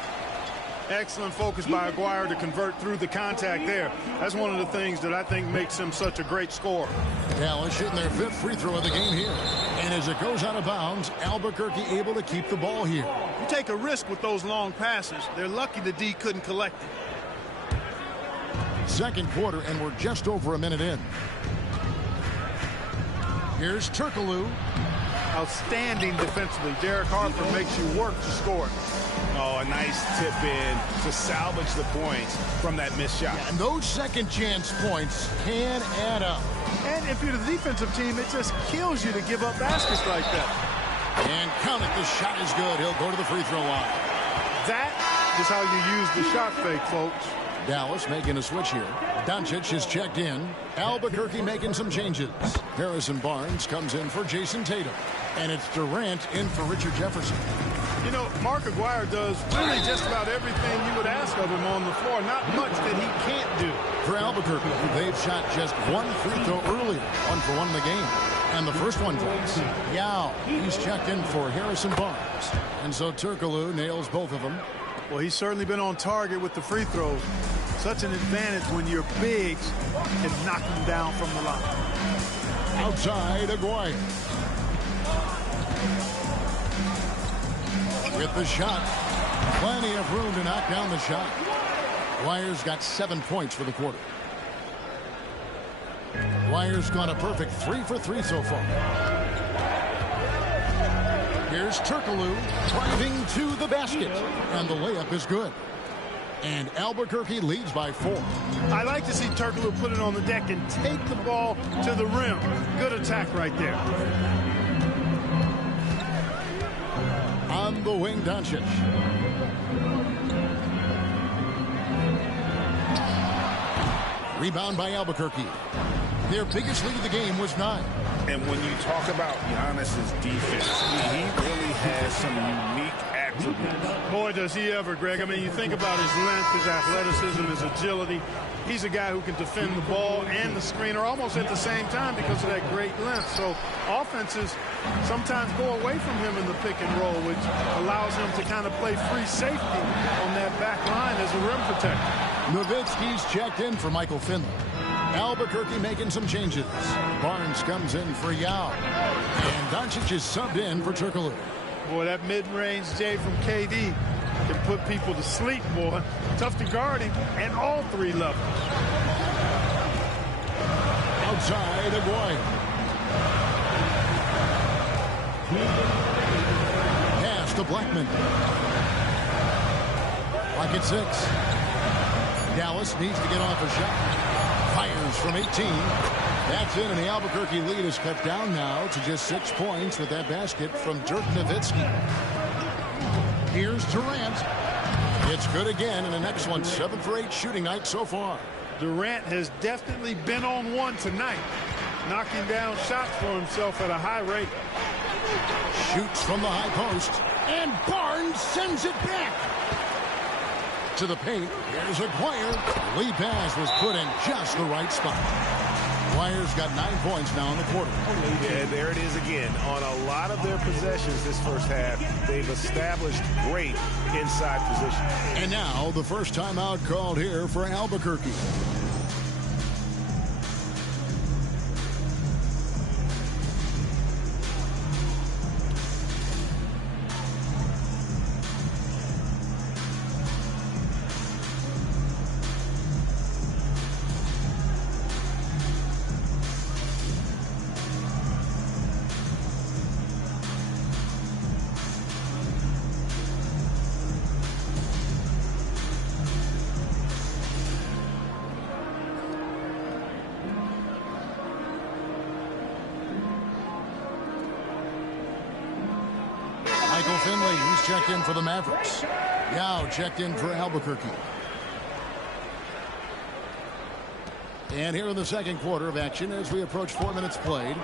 Excellent focus by Aguirre to convert through the contact there. That's one of the things that I think makes him such a great scorer. Dallas shooting their 5th free throw of the game here. And as it goes out of bounds, Albuquerque able to keep the ball here. You take a risk with those long passes. They're lucky the D couldn't collect it. Second quarter, and we're just over a minute in. Here's Turkoglu. Outstanding defensively. Derek Harper makes you work to score. Oh, a nice tip in to salvage the points from that missed shot. Yeah, and those second chance points can add up. And if you're the defensive team, it just kills you to give up baskets like that. And count it. The shot is good. He'll go to the free throw line. That is how you use the shot fake, folks. Dallas making a switch here. Doncic is checked in. Albuquerque making some changes. Harrison Barnes comes in for Jason Tatum. And it's Durant in for Richard Jefferson. You know, Mark Aguirre does really just about everything you would ask of him on the floor. Not much that he can't do. For Albuquerque, they've shot just 1 free throw earlier. 1 for 1 in the game. And the first one drops. Yao, he's checked in for Harrison Barnes. And so Turkoglu nails both of them. Well, he's certainly been on target with the free throws. Such an advantage when your bigs can knock them down from the line. Outside, Aguirre. With the shot. Plenty of room to knock down the shot. Aguirre's got 7 points for the quarter. Aguirre's gone a perfect 3 for 3 so far. Here's Turkoglu driving to the basket. And the layup is good. And Albuquerque leads by 4. I like to see Turkoglu put it on the deck and take the ball to the rim. Good attack right there. On the wing, Doncic. Rebound by Albuquerque. Their biggest lead of the game was 9. And when you talk about Giannis's defense, he really has some unique attributes. Boy, does he ever, Greg. I mean, you think about his length, his athleticism, his agility. He's a guy who can defend the ball and the screener almost at the same time because of that great length. So offenses sometimes go away from him in the pick and roll, which allows him to kind of play free safety on that back line as a rim protector. Nowitzki's checked in for Michael Finley. Albuquerque making some changes. Barnes comes in for Yao. And Doncic is subbed in for Turkoglu. Boy, that mid-range J from KD can put people to sleep, boy. Tough to guard him at all 3 levels. Outside, Aguirre. Pass to Blackman. Clock at 6. Dallas needs to get off a shot. Fires from 18. That's in, and the Albuquerque lead is cut down now to just 6 points with that basket from Dirk Nowitzki. Here's Durant. It's good again, and an excellent 7 for 8 shooting night so far. Durant has definitely been on one tonight, knocking down shots for himself at a high rate. Shoots from the high post, and Barnes sends it back to the paint. Here's Aguirre. Lead pass was put in just the right spot. Aguirre's got 9 points now in the quarter. Yeah, there it is again. On a lot of their possessions this first half, they've established great inside position. And now the first timeout called here for Albuquerque. Michael Finley, he's checked in for the Mavericks. Yao checked in for Albuquerque. And here in the second quarter of action as we approach 4 minutes played.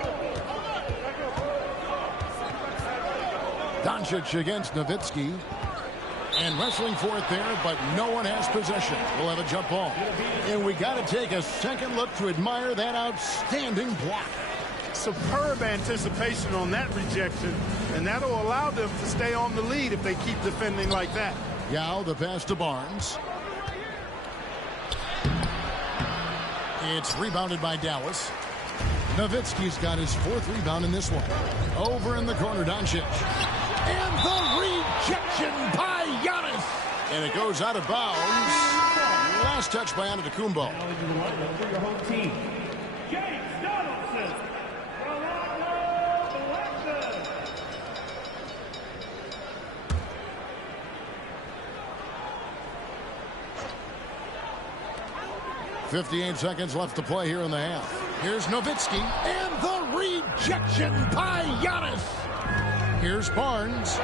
Doncic against Nowitzki. And wrestling for it there, but no one has possession. We'll have a jump ball. And we got to take a second look to admire that outstanding block. Superb anticipation on that rejection, and that'll allow them to stay on the lead if they keep defending like that. Yao, the pass to Barnes. It's rebounded by Dallas. Nowitzki's got his 4th rebound in this one. Over in the corner, Doncic. And the rejection by Giannis. And it goes out of bounds. Last touch by Antetokounmpo. For your home team, James Donaldson. 58 seconds left to play here in the half. Here's Nowitzki, and the rejection by Giannis. Here's Barnes.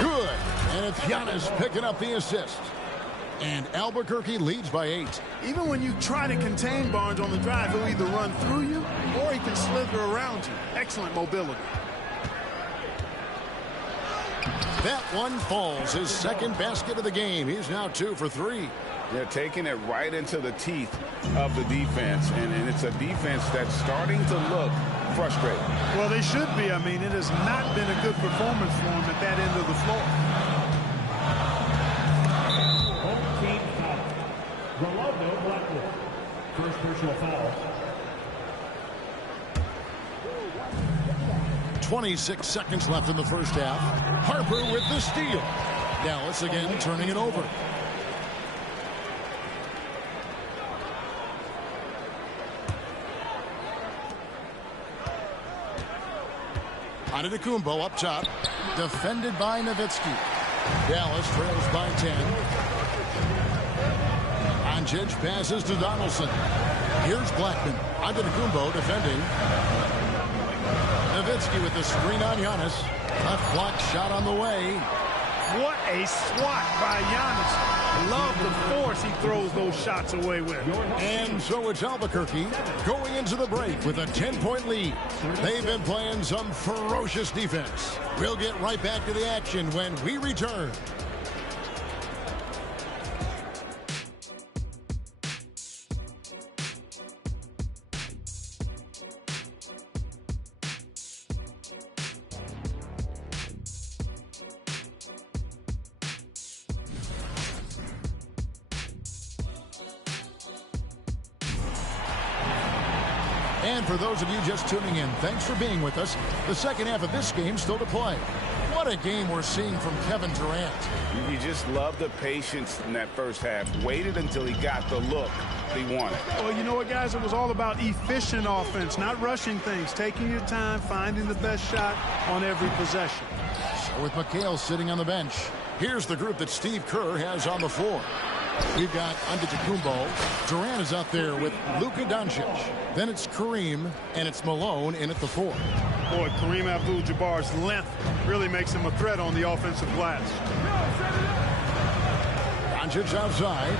Good. And it's Giannis picking up the assist. And Albuquerque leads by 8. Even when you try to contain Barnes on the drive, he'll either run through you or he can slither around you. Excellent mobility. That one falls. His second basket of the game. He's now 2 for 3. They're taking it right into the teeth of the defense, and it's a defense that's starting to look frustrated. Well, they should be. I mean, it has not been a good performance for them at that end of the floor. Home team foul. Rolando First personal foul. 26 seconds left in the first half. Harper with the steal. Dallas again turning it over. Antetokounmpo up top. Defended by Nowitzki. Dallas trails by 10. Doncic passes to Donaldson. Here's Blackman. Antetokounmpo defending. Nowitzki with the screen on Giannis. Left block shot on the way. What a swat by Giannis. Love the force he throws those shots away with. And so it's Albuquerque going into the break with a 10-point lead. They've been playing some ferocious defense. We'll get right back to the action when we return. And for those of you just tuning in, thanks for being with us. The second half of this game still to play. What a game we're seeing from Kevin Durant. You just love the patience in that first half. Waited until he got the look he wanted. Well, you know what, guys? It was all about efficient offense, not rushing things, taking your time, finding the best shot on every possession. So with McHale sitting on the bench, here's the group that Steve Kerr has on the floor. We've got Antetokounmpo. Durant is out there with Luka Doncic. Then it's Kareem, and it's Malone in at the 4. Boy, Kareem Abdul-Jabbar's length really makes him a threat on the offensive glass. Doncic outside.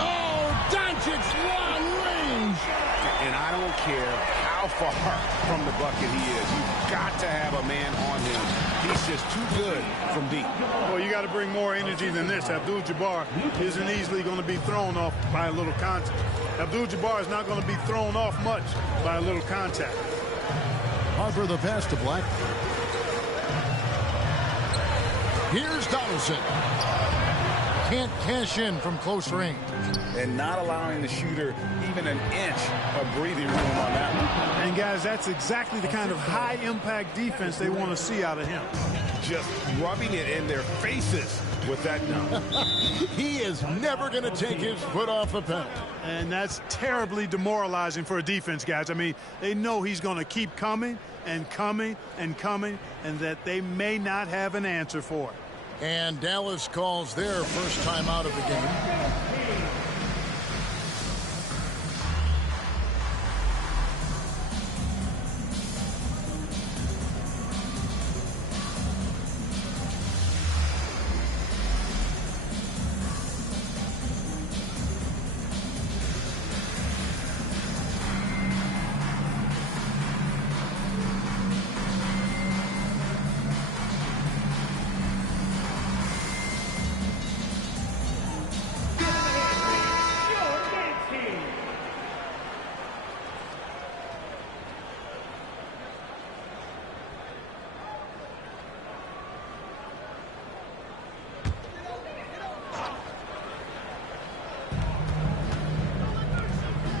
Oh, Doncic long range. And I don't care how far from the bucket he is. You've got to have a man on him. He's just too good from deep. Well, you got to bring more energy than this. Abdul-Jabbar isn't easily going to be thrown off by a little contact. Abdul-Jabbar is not going to be thrown off much by a little contact. Harper the pass to Black. Here's Donaldson. Can't cash in from close range. And not allowing the shooter even an inch of breathing room on that one. And, guys, that's exactly the kind of high-impact defense they want to see out of him. Just rubbing it in their faces with that no. He is never going to take his foot off the pedal. And that's terribly demoralizing for a defense, guys. I mean, they know he's going to keep coming and coming and coming, and that they may not have an answer for it. And Dallas calls their first time out of the game.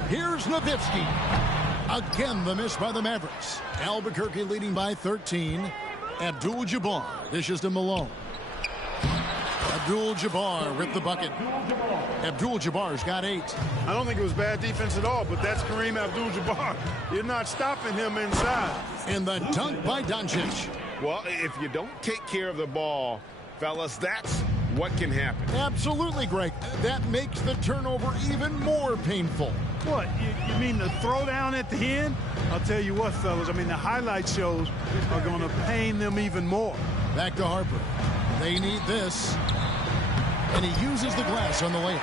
Here's Nowitzki. Again, the miss by the Mavericks. Albuquerque leading by 13. Abdul-Jabbar dishes to Malone. Abdul-Jabbar with the bucket. Abdul-Jabbar's got 8. I don't think it was bad defense at all, but that's Kareem Abdul-Jabbar. You're not stopping him inside. And the dunk by Doncic. Well, if you don't take care of the ball, fellas, that's what can happen. Absolutely, Greg. That makes the turnover even more painful. What, you mean the throwdown at the end? I'll tell you what, fellas, I mean, the highlight shows are going to pain them even more. Back to Harper. They need this. And he uses the glass on the layup.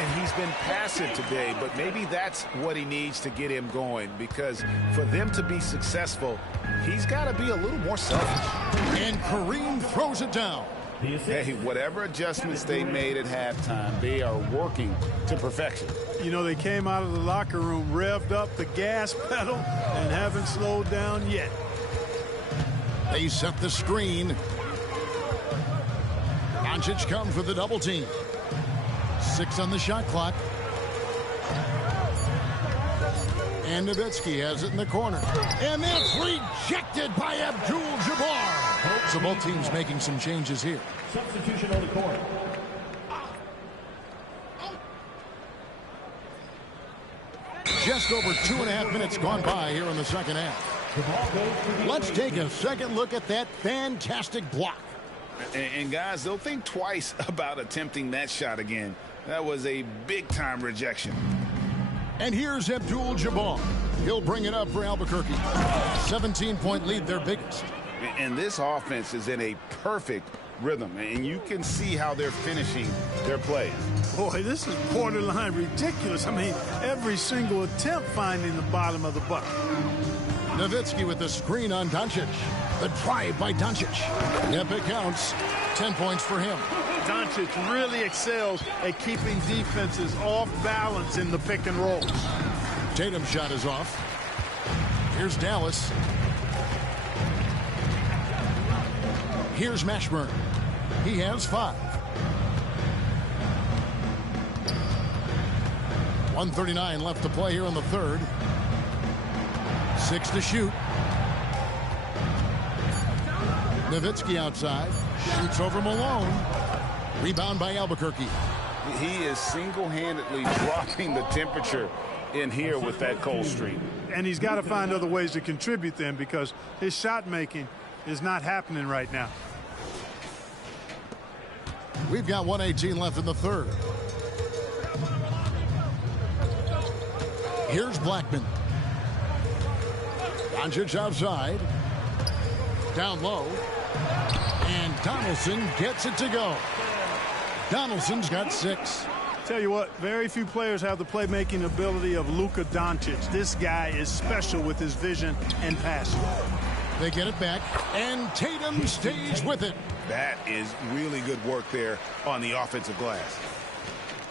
And he's been passive today, but maybe that's what he needs to get him going, because for them to be successful, he's got to be a little more selfish. And Kareem throws it down. Hey, whatever adjustments they made at halftime, they are working to perfection. You know, they came out of the locker room, revved up the gas pedal, and haven't slowed down yet. They set the screen. Doncic comes with the double team. 6 on the shot clock. And Nowitzki has it in the corner. And that's rejected by Abdul-Jabbar. So both teams making some changes here. Substitution on the court. Just over 2.5 minutes gone by here in the second half. Let's take a second look at that fantastic block. And guys, they'll think twice about attempting that shot again. That was a big-time rejection. And here's Abdul-Jabbar. He'll bring it up for Albuquerque. 17-point lead, their biggest. And this offense is in a perfect rhythm, and you can see how they're finishing their plays. Boy, this is borderline ridiculous. I mean, every single attempt finding the bottom of the bucket. Nowitzki with the screen on Doncic. The drive by Doncic. Yep, it counts. 10 points for him. Doncic really excels at keeping defenses off balance in the pick and roll. Tatum's shot is off. Here's Dallas. Here's Mashburn. He has 5. 1:39 left to play here in the third. 6 to shoot. Nowitzki outside. Shoots over Malone. Rebound by Albuquerque. He is single-handedly dropping the temperature in here with that cold streak. And he's got to find other ways to contribute then, because his shot making is not happening right now. We've got 1:18 left in the third. Here's Blackman. Doncic outside. Down low. And Donaldson gets it to go. Donaldson's got 6. Tell you what, very few players have the playmaking ability of Luka Doncic. This guy is special with his vision and passing. They get it back, and Tatum stays with it. That is really good work there on the offensive glass.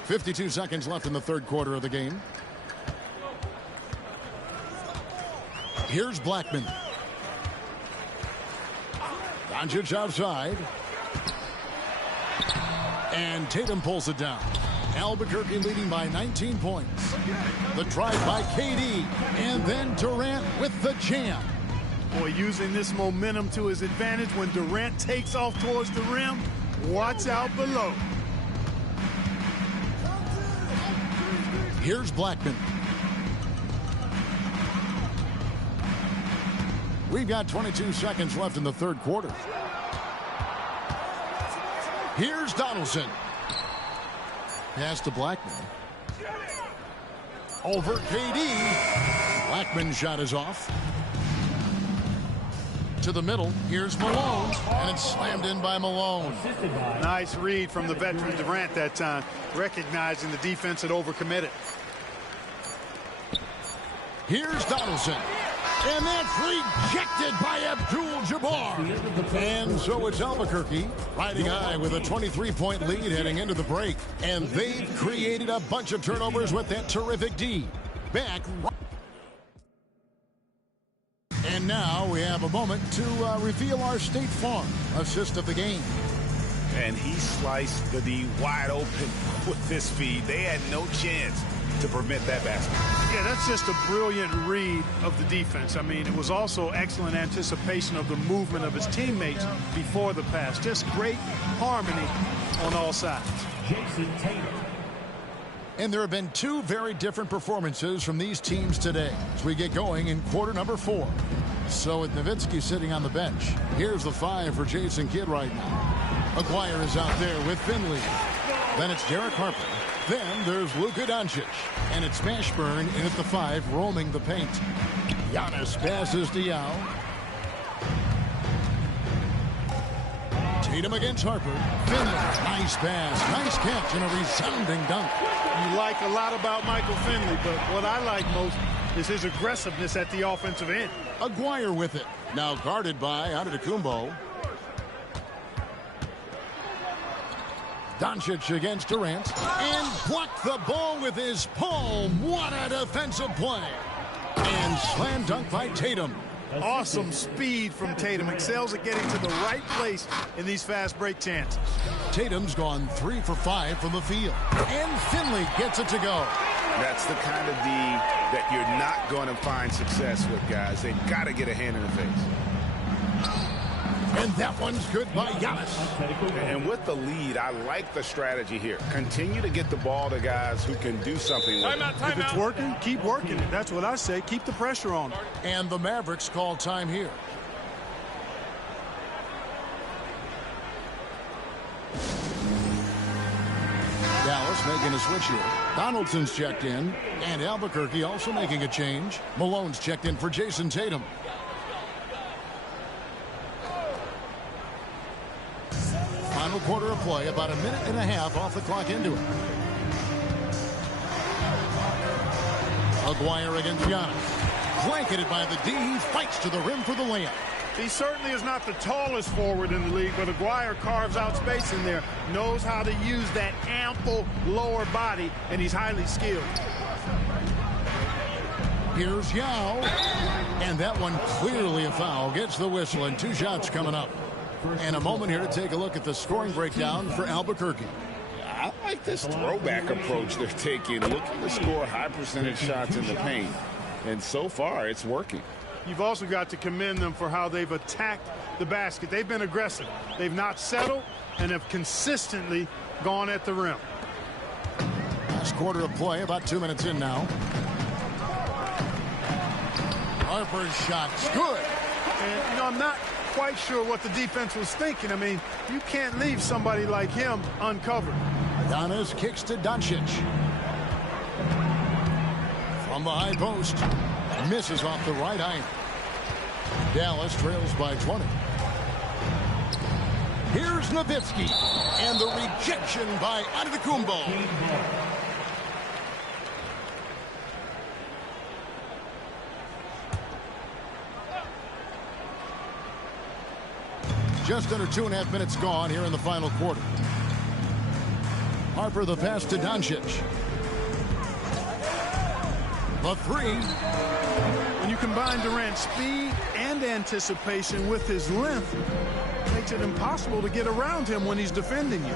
52 seconds left in the third quarter of the game. Here's Blackman. Doncic outside. And Tatum pulls it down. Albuquerque leading by 19 points. The drive by KD. And then Durant with the jam. Boy, using this momentum to his advantage when Durant takes off towards the rim. Watch out below. Here's Blackman. We've got 22 seconds left in the third quarter. Here's Donaldson. Pass to Blackman. Over KD. Blackman's shot is off. To the middle. Here's Malone. And it's slammed in by Malone. Nice read from the veteran Durant that time, recognizing the defense had overcommitted. Here's Donaldson. And that's rejected by Abdul-Jabbar. And so it's Albuquerque riding high with a 23-point lead heading into the break. And they've created a bunch of turnovers with that terrific D. Back. And now we have a moment to reveal our State Farm assist of the game. And he sliced the D wide open with this feed. They had no chance to prevent that basket. Yeah, that's just a brilliant read of the defense. I mean, it was also excellent anticipation of the movement of his teammates before the pass. Just great harmony on all sides. Jason Tatum. And there have been 2 very different performances from these teams today as we get going in quarter number 4. So with Nowitzki sitting on the bench, here's the 5 for Jason Kidd right now. Aguirre is out there with Finley. Then it's Derek Harper. Then there's Luka Doncic. And it's Mashburn in at the 5, roaming the paint. Giannis passes to Yao. Tatum against Harper. Finley, nice pass, nice catch, and a resounding dunk. You like a lot about Michael Finley, but what I like most is his aggressiveness at the offensive end. Aguirre with it. Now guarded by Antetokounmpo. Doncic against Durant. And blocked the ball with his palm. What a defensive play. And slam dunk by Tatum. Awesome speed from Tatum. Excels at getting to the right place in these fast break chances. Tatum's gone 3 for 5 from the field. And Finley gets it to go. That's the kind of D that you're not going to find success with, guys. They've got to get a hand in the face. And that one's good by Giannis. And with the lead, I like the strategy here. Continue to get the ball to guys who can do something with it. If it's working, keep working it. That's what I say. Keep the pressure on. And the Mavericks call time here. Dallas making a switch here. Donaldson's checked in. And Albuquerque also making a change. Malone's checked in for Jason Tatum. Final quarter of play, about a minute and a half off the clock into it. Aguirre against Giannis. Blanketed by the D. He fights to the rim for the layup. He certainly is not the tallest forward in the league, but Aguirre carves out space in there, knows how to use that ample lower body, and he's highly skilled. Here's Yao. And that one clearly a foul. Gets the whistle, and 2 shots coming up. And a moment here to take a look at the scoring breakdown for Albuquerque. I like this throwback approach they're taking, looking to score high percentage shots in the paint. And so far, it's working. You've also got to commend them for how they've attacked the basket. They've been aggressive. They've not settled and have consistently gone at the rim. Last quarter of play, about 2 minutes in now. Harper's shot's good. And, I'm not quite sure what the defense was thinking. I mean, you can't leave somebody like him uncovered. Giannis kicks to Doncic. From the high post. Misses off the right iron. Dallas trails by 20. Here's Nowitzki. And the rejection by Antetokounmpo. Just under 2.5 minutes gone here in the final quarter. Harper the pass to Doncic. The 3. When you combine Durant's speed and anticipation with his length, it makes it impossible to get around him when he's defending you.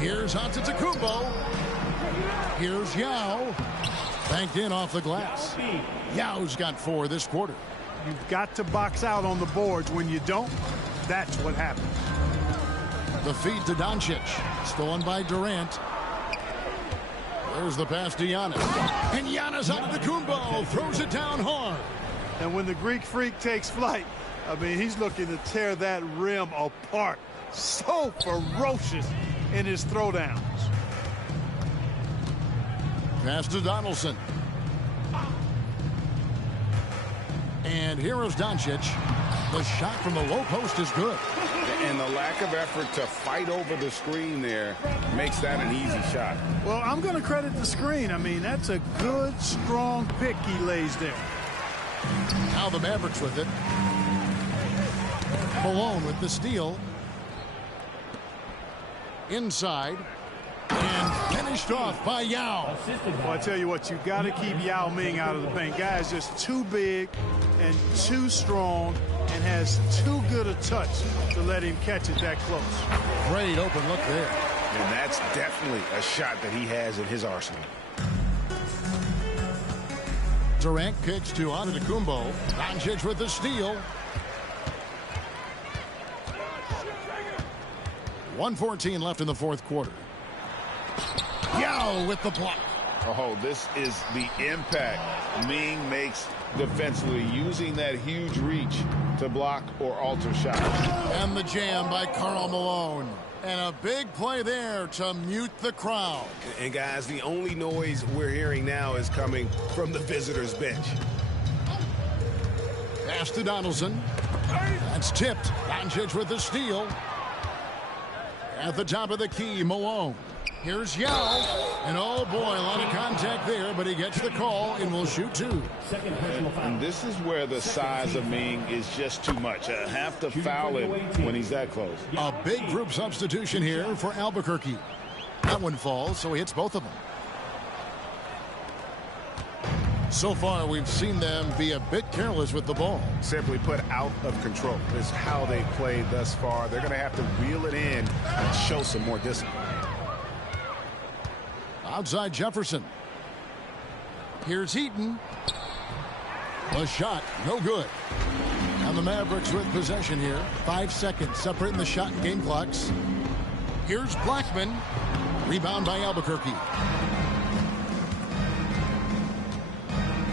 Here's Antetokounmpo. Here's Yao. Banked in off the glass. Yao's got 4 this quarter. You've got to box out on the boards. When you don't, that's what happens. The feed to Doncic. Stolen by Durant. There's the pass to Giannis. And Giannis Antetokounmpo throws it down hard. And when the Greek Freak takes flight, I mean, he's looking to tear that rim apart. So ferocious in his throwdowns. Pass to Donaldson. And here is Doncic. The shot from the low post is good. And the lack of effort to fight over the screen there makes that an easy shot. Well, I'm going to credit the screen. I mean, that's a good, strong pick he lays there. Now the Mavericks with it. Malone with the steal. Inside. And finished off by Yao. Well, I tell you what, you got to keep Yao Ming out of the paint. Guy's just too big and too strong and has too good a touch to let him catch it that close. Great open look there. And that's definitely a shot that he has in his arsenal. Durant kicks to Antetokounmpo. Doncic with the steal. 1:14 left in the fourth quarter. Yao with the block. Oh, this is the impact Ming makes defensively, using that huge reach to block or alter shots. And the jam by Karl Malone. And a big play there to mute the crowd. And guys, the only noise we're hearing now is coming from the visitors' bench. Pass to Donaldson. That's tipped. Doncic with the steal. At the top of the key, Malone. Here's Yao. And oh boy, a lot of contact there, but he gets the call and will shoot 2. And this is where the size of Ming is just too much. Have to foul him when he's that close. A big group substitution here for Albuquerque. That one falls, so he hits both of them. So far, we've seen them be a bit careless with the ball. Simply put, out of control is how they played thus far. They're going to have to reel it in and show some more discipline. Outside Jefferson. Here's Heaton. The shot, no good. And the Mavericks with possession here. 5 seconds separating the shot and game clocks. Here's Blackman. Rebound by Albuquerque.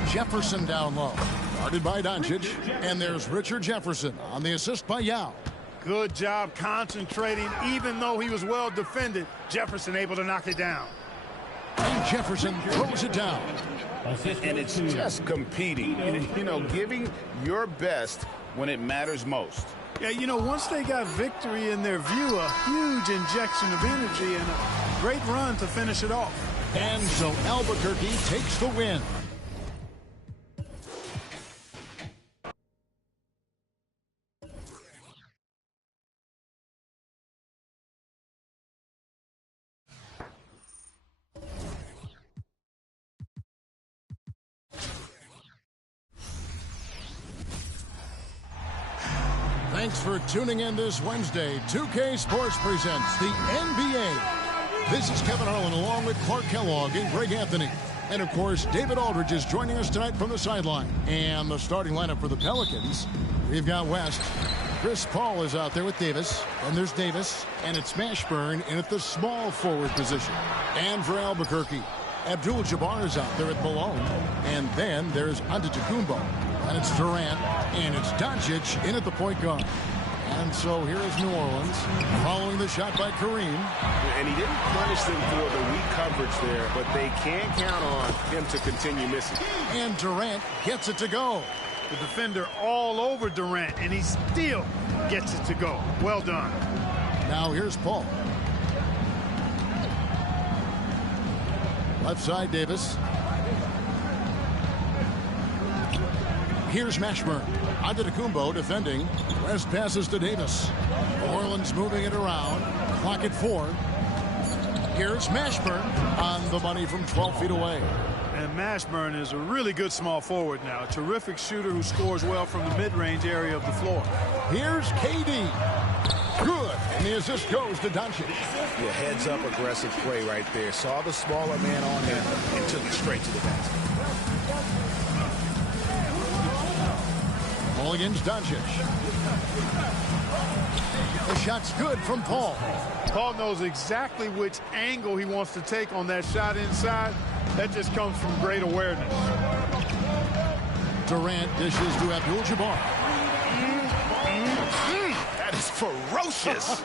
Jefferson down low. Guarded by Doncic. And there's Richard Jefferson on the assist by Yao. Good job concentrating. Even though he was well defended, Jefferson able to knock it down. And Jefferson throws it down. And it's just competing. You know, giving your best when it matters most. Yeah, you know, once they got victory in their view, a huge injection of energy and a great run to finish it off. And so Albuquerque takes the win. Thanks for tuning in this Wednesday. 2K Sports presents the NBA. This is Kevin Harlan along with Clark Kellogg and Greg Anthony. And, of course, David Aldridge is joining us tonight from the sideline. And the starting lineup for the Pelicans, we've got West. Chris Paul is out there with Davis. And there's Davis. And it's Mashburn in at the small forward position. And for Albuquerque, Abdul-Jabbar is out there at Malone. And then there's Antetokounmpo. And it's Durant, and it's Doncic in at the point guard. And so here is New Orleans following the shot by Kareem. And he didn't punish them for the weak coverage there, but they can't count on him to continue missing. And Durant gets it to go. The defender all over Durant, and he still gets it to go. Well done. Now here's Paul. Left side, Davis. Here's Mashburn. Antetokounmpo defending. West passes to Davis. New Orleans moving it around. Clock at 4. Here's Mashburn on the money from 12 feet away. And Mashburn is a really good small forward now. A terrific shooter who scores well from the mid-range area of the floor. Here's KD. Good. And the assist goes to Doncic. Yeah, heads-up aggressive play right there. Saw the smaller man on him and took it straight to the basket. Ball against Doncic. The shot's good from Paul. Paul knows exactly which angle he wants to take on that shot inside. That just comes from great awareness. Durant dishes to Abdul-Jabbar. That is ferocious.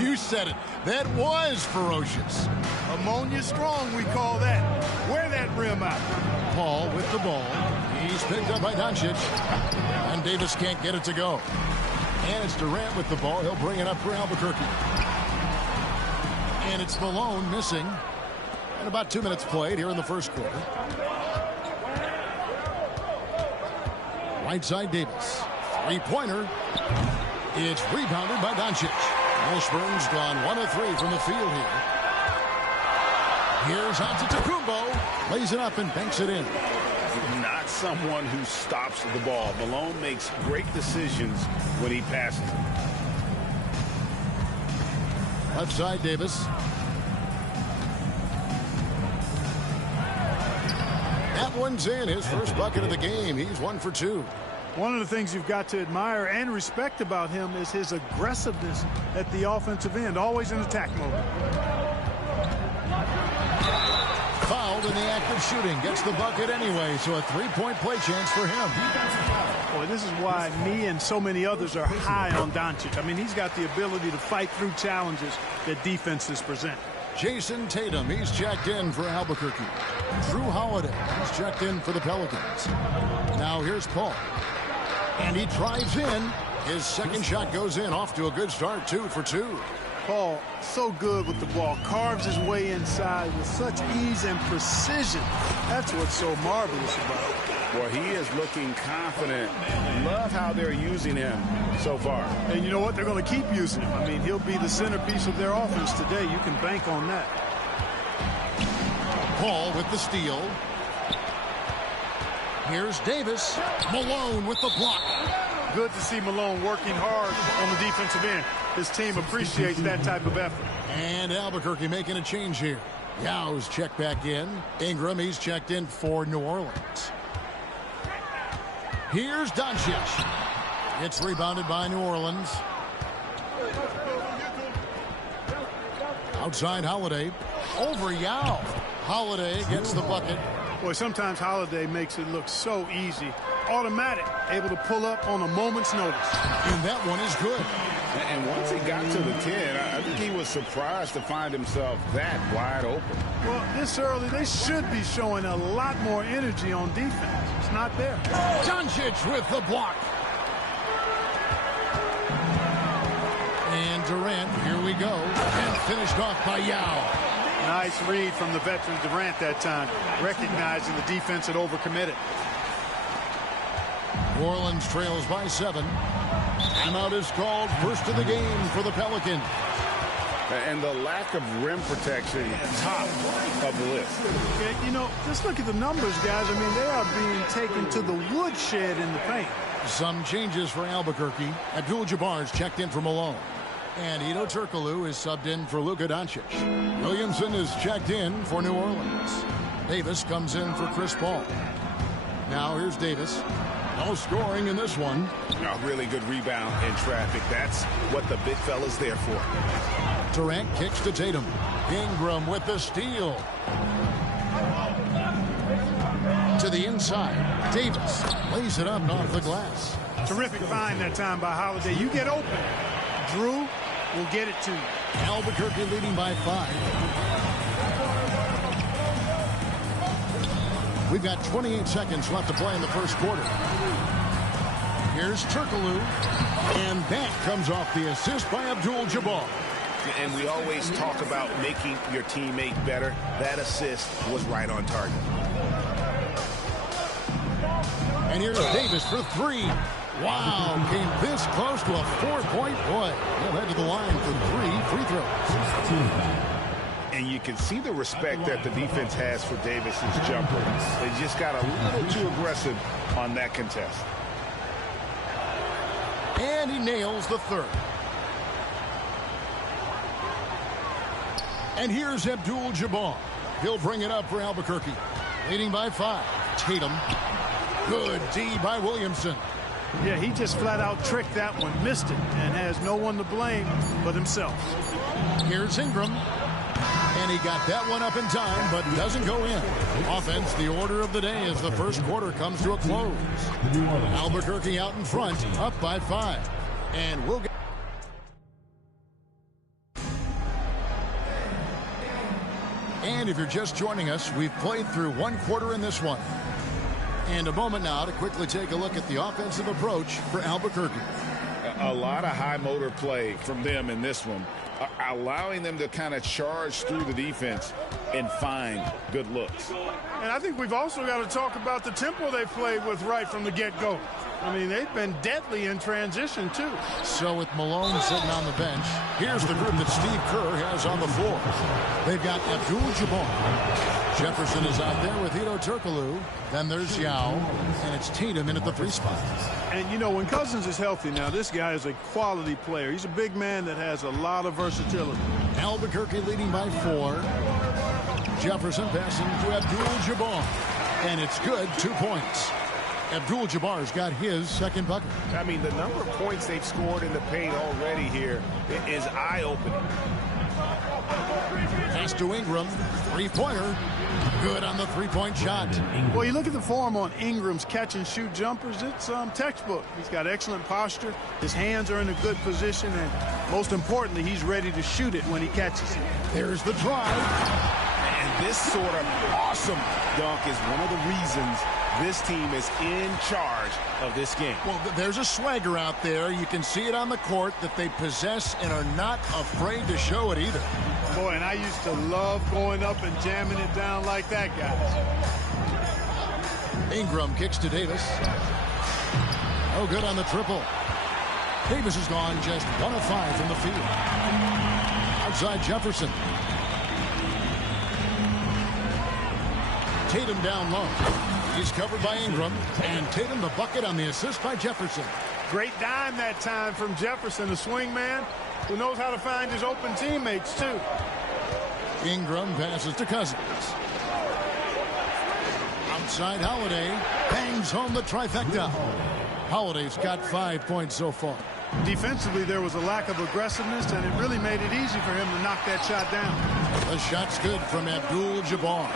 You said it. That was ferocious. Ammonia strong, we call that. Wear that rim out. Paul with the ball. He's picked up by Doncic. And Davis can't get it to go. And it's Durant with the ball. He'll bring it up for Albuquerque. And it's Malone missing. And about 2 minutes played here in the first quarter. Right side, Davis. Three-pointer. It's rebounded by Doncic. Mashburn's gone 1 of 3 from the field here. Here's Antetokounmpo. Lays it up and banks it in. Not someone who stops the ball. Malone makes great decisions when he passes it. Left side, Davis. That one's in. His first bucket of the game. He's 1 for 2. One of the things you've got to admire and respect about him is his aggressiveness at the offensive end, always in attack mode. Fouled in the act of shooting. Gets the bucket anyway, so a three-point play chance for him. Boy, this is why me and so many others are high on Doncic. I mean, he's got the ability to fight through challenges that defenses present. Jason Tatum, he's checked in for Albuquerque. Drew Holiday, he's checked in for the Pelicans. Now here's Paul. And he drives in. His second shot goes in, off to a good start, 2 for 2. Paul, so good with the ball, carves his way inside with such ease and precision. That's what's so marvelous about it. Well, he is looking confident. Love how they're using him so far. And you know what? They're going to keep using him. I mean, he'll be the centerpiece of their offense today. You can bank on that. Paul with the steal. Here's Davis. Malone with the block. Good to see Malone working hard on the defensive end. His team appreciates that type of effort. And Albuquerque making a change here. Yow's checked back in. Ingram, he's checked in for New Orleans. Here's Doncic. It's rebounded by New Orleans. Outside Holiday. Over Yao. Holiday gets the bucket. Boy, sometimes Holiday makes it look so easy. Automatic, able to pull up on a moment's notice. And that one is good. And once he got to the 10, I think he was surprised to find himself that wide open. Well, this early, they should be showing a lot more energy on defense. It's not there. Doncic with the block. And Durant, here we go. And finished off by Yao. Nice read from the veteran Durant that time, recognizing the defense had overcommitted. New Orleans trails by 7. Timeout is called, first of the game for the Pelicans. And the lack of rim protection, top of the list. Yeah, you know, just look at the numbers, guys. I mean, they are being taken to the woodshed in the paint. Some changes for Albuquerque. Abdul-Jabbar's checked in for Malone. And Hedo Turkoglu is subbed in for Luka Doncic. Williamson is checked in for New Orleans. Davis comes in for Chris Paul. Now here's Davis. No scoring in this one. A really good rebound in traffic. That's what the big fella's there for. Durant kicks to Tatum. Ingram with the steal. To the inside. Davis lays it up and off the glass. Terrific find that time by Holiday. You get open. Drew will get it to you. Albuquerque leading by 5. We've got 28 seconds left to play in the first quarter. Here's Turkoglu. And that comes off the assist by Abdul-Jabbar. And we always talk about making your teammate better. That assist was right on target. And here's Davis for 3. Wow, came this close to a 4-point play. He'll head to the line for 3 free throws. And you can see the respect that the defense has for Davis's jumper. They just got a little too aggressive on that contest. And he nails the 3rd. And here's Abdul-Jabbar. He'll bring it up for Albuquerque. Leading by 5. Tatum. Good D by Williamson. Yeah, he just flat out tricked that one, missed it, and has no one to blame but himself. Here's Ingram. And he got that one up in time, but doesn't go in. Offense, the order of the day as the first quarter comes to a close. Albuquerque out in front, up by 5. And we'll get... And if you're just joining us, we've played through 1 quarter in this one. And a moment now to quickly take a look at the offensive approach for Albuquerque. A lot of high motor play from them in this one, allowing them to kind of charge through the defense and find good looks. And I think we've also got to talk about the tempo they played with right from the get-go. I mean, they've been deadly in transition, too. So with Malone sitting on the bench, here's the group that Steve Kerr has on the floor. They've got Abdul-Jabbar. Jefferson is out there with Hedo Turkoglu. Then there's Yao, and it's Tatum in at the 3 spot. And, you know, when Cousins is healthy now, this guy is a quality player. He's a big man that has a lot of versatility. Albuquerque leading by 4. Jefferson passing to Abdul-Jabbar. And it's good, 2 points. Abdul-Jabbar's got his 2nd bucket. I mean, the number of points they've scored in the paint already here is eye-opening. Pass to Ingram. 3-pointer. Good on the 3-point shot. Well, you look at the form on Ingram's catch-and-shoot jumpers. It's textbook. He's got excellent posture. His hands are in a good position. And most importantly, he's ready to shoot it when he catches it. There's the drive. And this sort of awesome dunk is one of the reasons this team is in charge of this game. Well, there's a swagger out there. You can see it on the court that they possess and are not afraid to show it either. Boy, and I used to love going up and jamming it down like that, guys. Ingram kicks to Davis. Oh, good on the triple. Davis has gone just 1 of 5 from the field. Outside Jefferson. Tatum down low. He's covered by Ingram. And Tatum the bucket on the assist by Jefferson. Great dime that time from Jefferson, the swing man, who knows how to find his open teammates, too. Ingram passes to Cousins. Outside Holiday bangs home the trifecta. Holiday's got 5 points so far. Defensively, there was a lack of aggressiveness, and it really made it easy for him to knock that shot down. The shot's good from Abdul-Jabbar.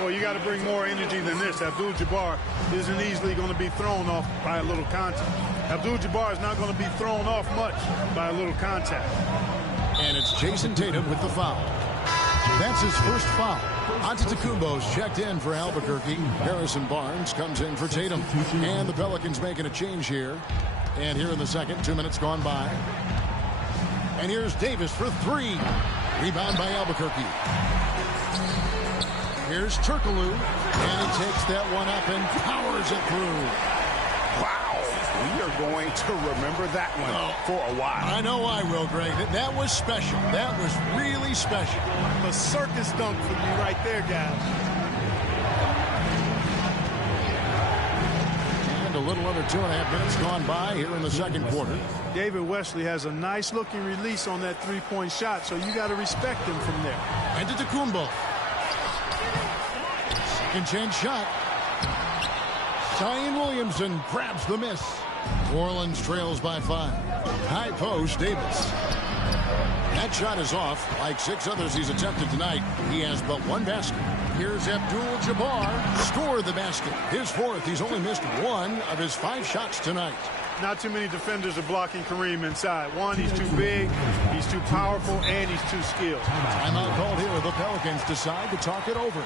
Well, you got to bring more energy than this. Abdul-Jabbar isn't easily going to be thrown off by a little contact. Abdul-Jabbar is not going to be thrown off much by a little contact. And it's Jason Tatum with the foul. That's his first foul. Antetokounmpo's checked in for Albuquerque. Harrison Barnes comes in for Tatum. And the Pelicans making a change here. And here in the second, 2 minutes gone by. And here's Davis for three. Rebound by Albuquerque. Here's Turkoglu. And he takes that one up and powers it through. Wow. We are going to remember that one for a while. I know I will, Greg. That was special. That was really special. A circus dunk for you right there, guys. A little under 2.5 minutes gone by here in the second quarter. David Wesley has a nice looking release on that three-point shot, so you got to respect him from there. Antetokounmpo. Second chance shot. Zion Williamson grabs the miss. New Orleans trails by 5. High post, Davis. That shot is off. Like 6 others he's attempted tonight, he has but one basket. Here's Abdul-Jabbar. Scored the basket. His fourth. He's only missed 1 of his 5 shots tonight. Not too many defenders are blocking Kareem inside. One, he's too big, he's too powerful, and he's too skilled. Timeout called here. The Pelicans decide to talk it over.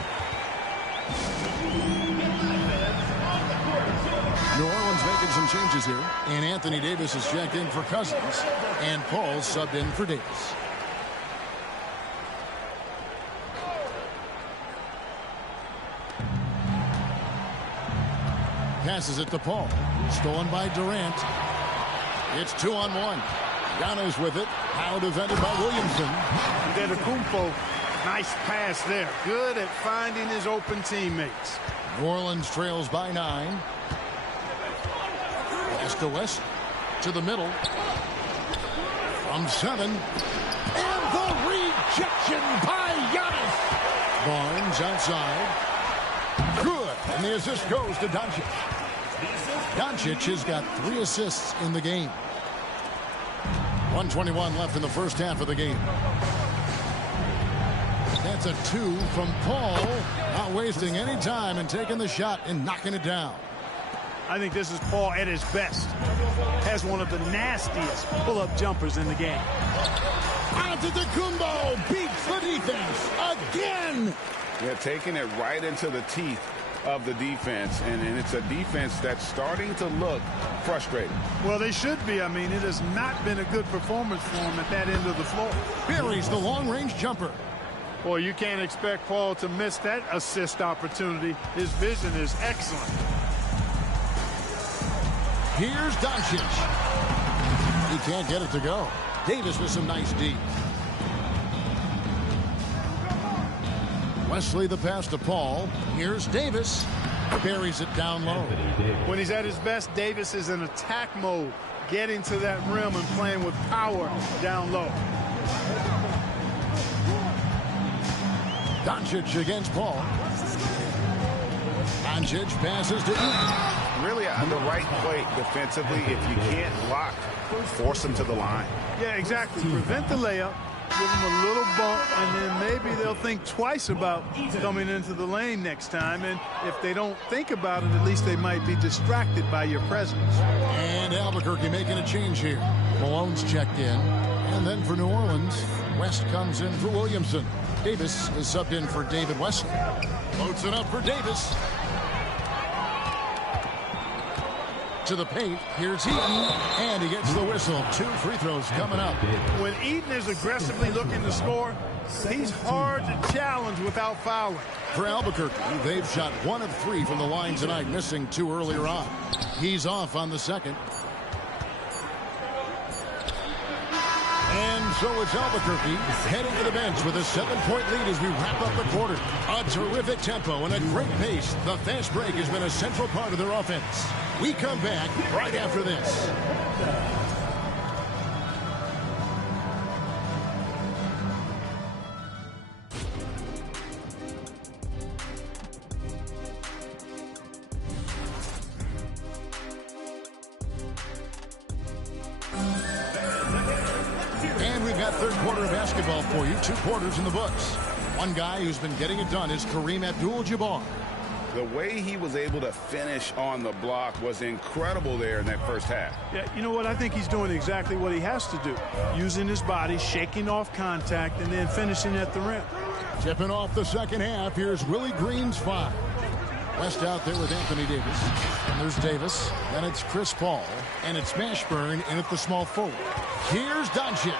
New Orleans making some changes here. And Anthony Davis is checked in for Cousins. And Paul subbed in for Davis. Passes it to Paul. Stolen by Durant. It's 2-on-1. Giannis with it. Now defended by Williamson. Antetokounmpo, nice pass there. Good at finding his open teammates. New Orleans trails by 9. Pass to West. To the middle. From 7. And the rejection by Giannis. Barnes outside. Good. And the assist goes to Doncic. Doncic has got 3 assists in the game. 1:21 left in the first half of the game. That's a 2 from Paul. Not wasting any time and taking the shot and knocking it down. I think this is Paul at his best. Has one of the nastiest pull-up jumpers in the game. Antetokounmpo beats the defense again. Yeah, taking it right into the teeth of the defense, and it's a defense that's starting to look frustrated. Well, they should be. I mean, it has not been a good performance for him at that end of the floor. Buries the long-range jumper. Well, you can't expect Paul to miss that assist opportunity. His vision is excellent. Here's Doncic. He can't get it to go. Davis with some nice D. Wesley the pass to Paul. Here's Davis. Buries it down low. When he's at his best, Davis is in attack mode, getting to that rim and playing with power down low. Doncic against Paul. Doncic passes to Eaton. Really the right play defensively. If you can't block, force him to the line. Yeah, exactly. Prevent the layup. Give them a little bump, and then maybe they'll think twice about coming into the lane next time. And if they don't think about it, at least they might be distracted by your presence. And Albuquerque making a change here. Malone's checked in. And then for New Orleans, West comes in for Williamson. Davis is subbed in for David Wesley. Floats it up for Davis. To the paint. Here's Eaton. And he gets the whistle. 2 free throws coming up. When Eaton is aggressively looking to score, he's hard to challenge without fouling. For Albuquerque, they've shot 1 of 3 from the line tonight, missing 2 earlier on. He's off on the second. And so it's Albuquerque heading to the bench with a 7-point lead as we wrap up the quarter. A terrific tempo and a great pace. The fast break has been a central part of their offense. We come back right after this. That third quarter of basketball for you. 2 quarters in the books. One guy who's been getting it done is Kareem Abdul-Jabbar. The way he was able to finish on the block was incredible there in that first half. Yeah, you know what? I think he's doing exactly what he has to do. Using his body, shaking off contact, and then finishing at the rim. Tipping off the second half, here's Willie Green's 5. West out there with Anthony Davis. And there's Davis. Then it's Chris Paul. And it's Mashburn in at the small forward. Here's Doncic.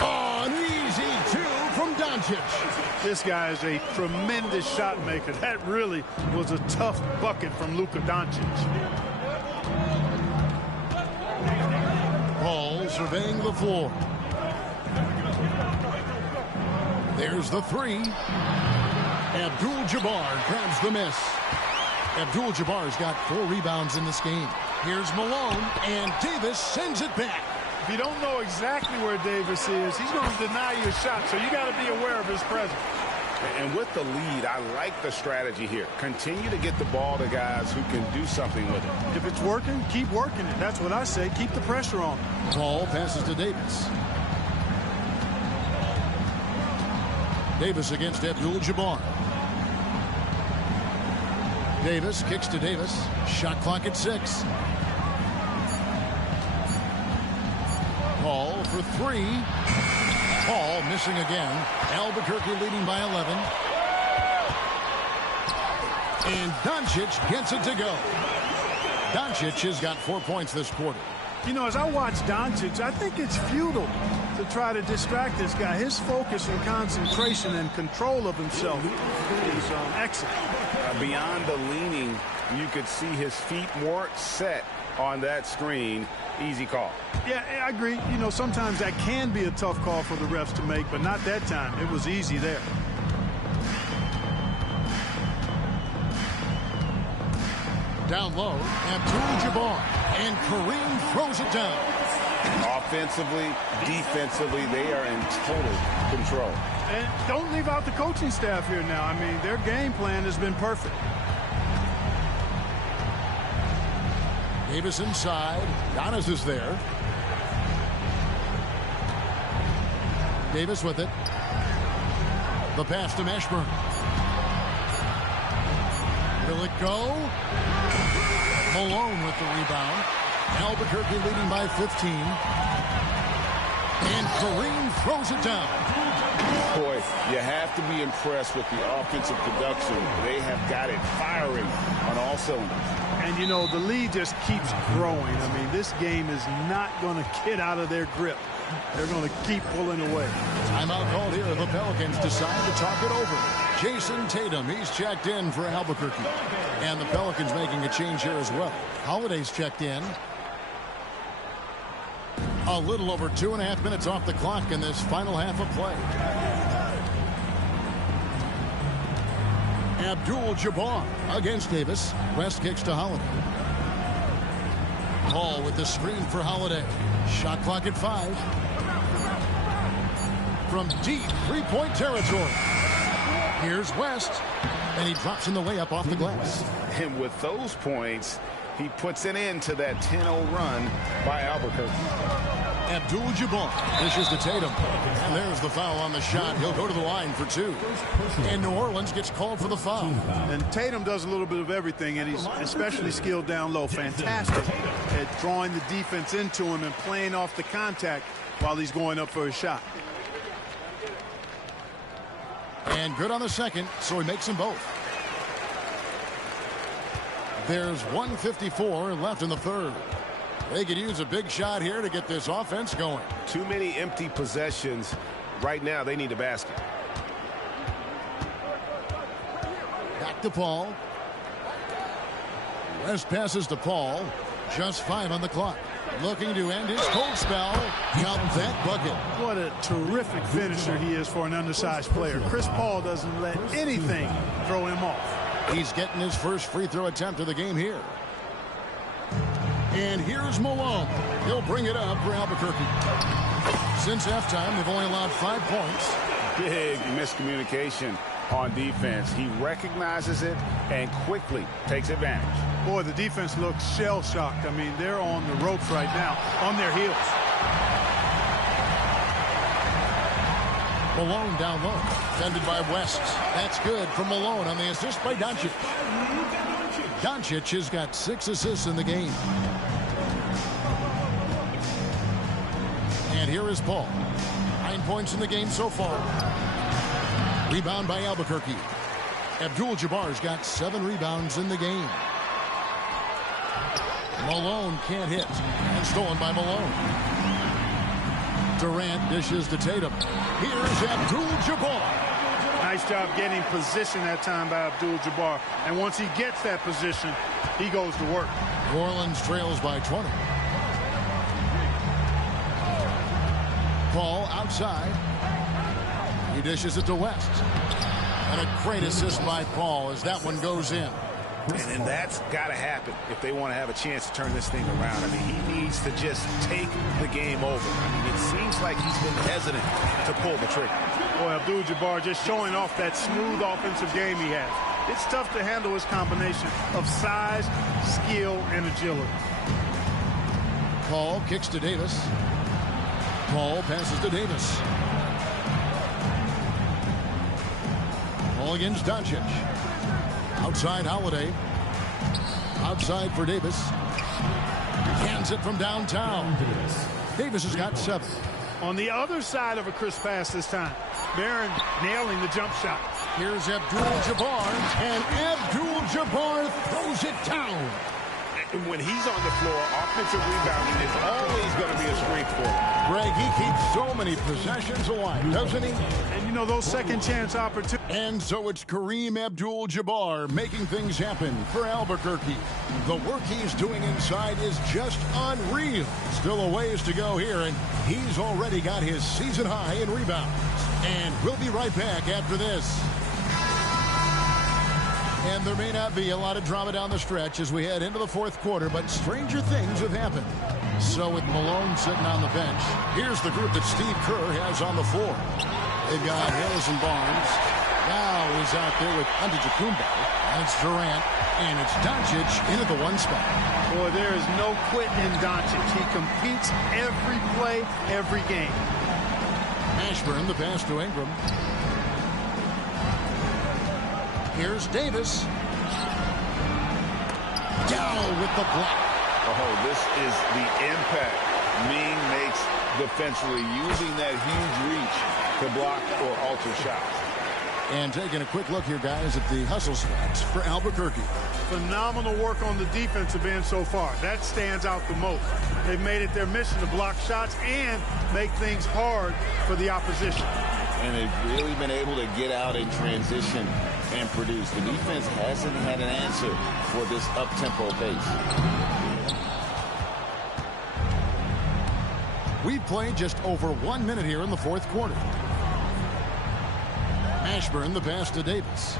Oh, an easy 2 from Doncic. This guy is a tremendous shot maker. That really was a tough bucket from Luka Doncic. Paul surveying the floor. There's the 3. Abdul-Jabbar grabs the miss. Abdul-Jabbar's got 4 rebounds in this game. Here's Malone, and Davis sends it back. If you don't know exactly where Davis is, he's going to deny you a shot, so you got to be aware of his presence. And with the lead, I like the strategy here. Continue to get the ball to guys who can do something with it. If it's working, keep working it. That's what I say. Keep the pressure on. Paul passes to Davis. Davis against Abdul-Jabbar. Davis kicks to Davis. Shot clock at 6. Paul for 3. Paul missing again. Albuquerque leading by 11. And Doncic gets it to go. Doncic has got 4 points this quarter. You know, as I watch Doncic, I think it's futile to try to distract this guy. His focus and concentration and control of himself is excellent. Beyond the leaning, you could see his feet weren't set on that screen. Easy call. Yeah, I agree. You know, sometimes that can be a tough call for the refs to make, but not that time. It was easy there. Down low, Abdul-Jabbar, and Kareem throws it down. Offensively, defensively, they are in total control. And don't leave out the coaching staff here now. I mean, their game plan has been perfect. Davis inside. Giannis is there. Davis with it. The pass to Mashburn. Will it go? Malone with the rebound. Albuquerque leading by 15. And Kareem throws it down. Boy, you have to be impressed with the offensive production. They have got it firing on all cylinders. And, you know, the lead just keeps growing. I mean, this game is not going to get out of their grip. They're going to keep pulling away. Timeout called here. The Pelicans decide to talk it over. Jason Tatum, he's checked in for Albuquerque. And the Pelicans making a change here as well. Holiday's checked in. A little over 2.5 minutes off the clock in this final half of play. Abdul-Jabbar against Davis. West kicks to Holiday. Paul with the screen for Holiday. Shot clock at 5. From deep three-point territory. Here's West. And he drops in the layup off the glass. And with those points, he puts an end to that 10-0 run by Albuquerque. Abdul-Jabbar dishes to Tatum. And there's the foul on the shot. He'll go to the line for 2. And New Orleans gets called for the foul. And Tatum does a little bit of everything, and he's especially skilled down low. Fantastic at drawing the defense into him and playing off the contact while he's going up for a shot. And good on the second, so he makes them both. There's 1:54 left in the third. They could use a big shot here to get this offense going. Too many empty possessions. Right now, they need a basket. Back to Paul. West passes to Paul. Just 5 on the clock. Looking to end his cold spell. Got that bucket. What a terrific finisher he is for an undersized player. Chris Paul doesn't let anything throw him off. He's getting his first free throw attempt of the game here. And here's Malone. He'll bring it up for Albuquerque. Since halftime, they've only allowed 5 points. Big miscommunication on defense. He recognizes it and quickly takes advantage. Boy, the defense looks shell-shocked. I mean, they're on the ropes right now, on their heels. Malone down low. Defended by West. That's good from Malone on the assist by Doncic. Doncic has got 6 assists in the game. And here is Paul. 9 points in the game so far. Rebound by Albuquerque. Abdul-Jabbar's got 7 rebounds in the game. Malone can't hit. And stolen by Malone. Durant dishes to Tatum. Here's Abdul-Jabbar. Nice job getting position that time by Abdul-Jabbar. And once he gets that position, he goes to work. New Orleans trails by 20. Paul outside. He dishes it to West. And a great assist by Paul as that one goes in. And that's got to happen if they want to have a chance to turn this thing around. I mean, he needs to just take the game over. I mean, it seems like he's been hesitant to pull the trigger. Boy, Abdul-Jabbar just showing off that smooth offensive game he has. It's tough to handle his combination of size, skill, and agility. Paul kicks to Davis. Paul passes to Davis. Paul against Doncic. Outside Holiday. Outside for Davis. Hands it from downtown. Davis has got 7. On the other side of a crisp pass this time. Barron nailing the jump shot. Here's Abdul-Jabbar. And Abdul-Jabbar throws it down. And when he's on the floor, offensive rebounding is always going to be a strength for him. Greg, he keeps so many possessions alive, doesn't he? And you know, those second chance opportunities. And so it's Kareem Abdul-Jabbar making things happen for Albuquerque. The work he's doing inside is just unreal. Still a ways to go here, and he's already got his season high in rebounds. And we'll be right back after this. And there may not be a lot of drama down the stretch as we head into the 4th quarter, but stranger things have happened. So with Malone sitting on the bench, here's the group that Steve Kerr has on the floor. They've got Harrison Barnes. Now he's out there with Antetokounmpo. And it's Durant. And it's Doncic into the 1 spot. Boy, there is no quitting in Doncic. He competes every play, every game. Ashburn, the pass to Ingram. Here's Davis. Down with the block. Oh, this is the impact Ming makes defensively, using that huge reach to block or alter shots. And taking a quick look here, guys, at the hustle stats for Albuquerque. Phenomenal work on the defensive end so far. That stands out the most. They've made it their mission to block shots and make things hard for the opposition. And they've really been able to get out in transition and produce. The defense hasn't had an answer for this up-tempo pace. We've played just over 1 minute here in the 4th quarter. Ashburn, the pass to Davis.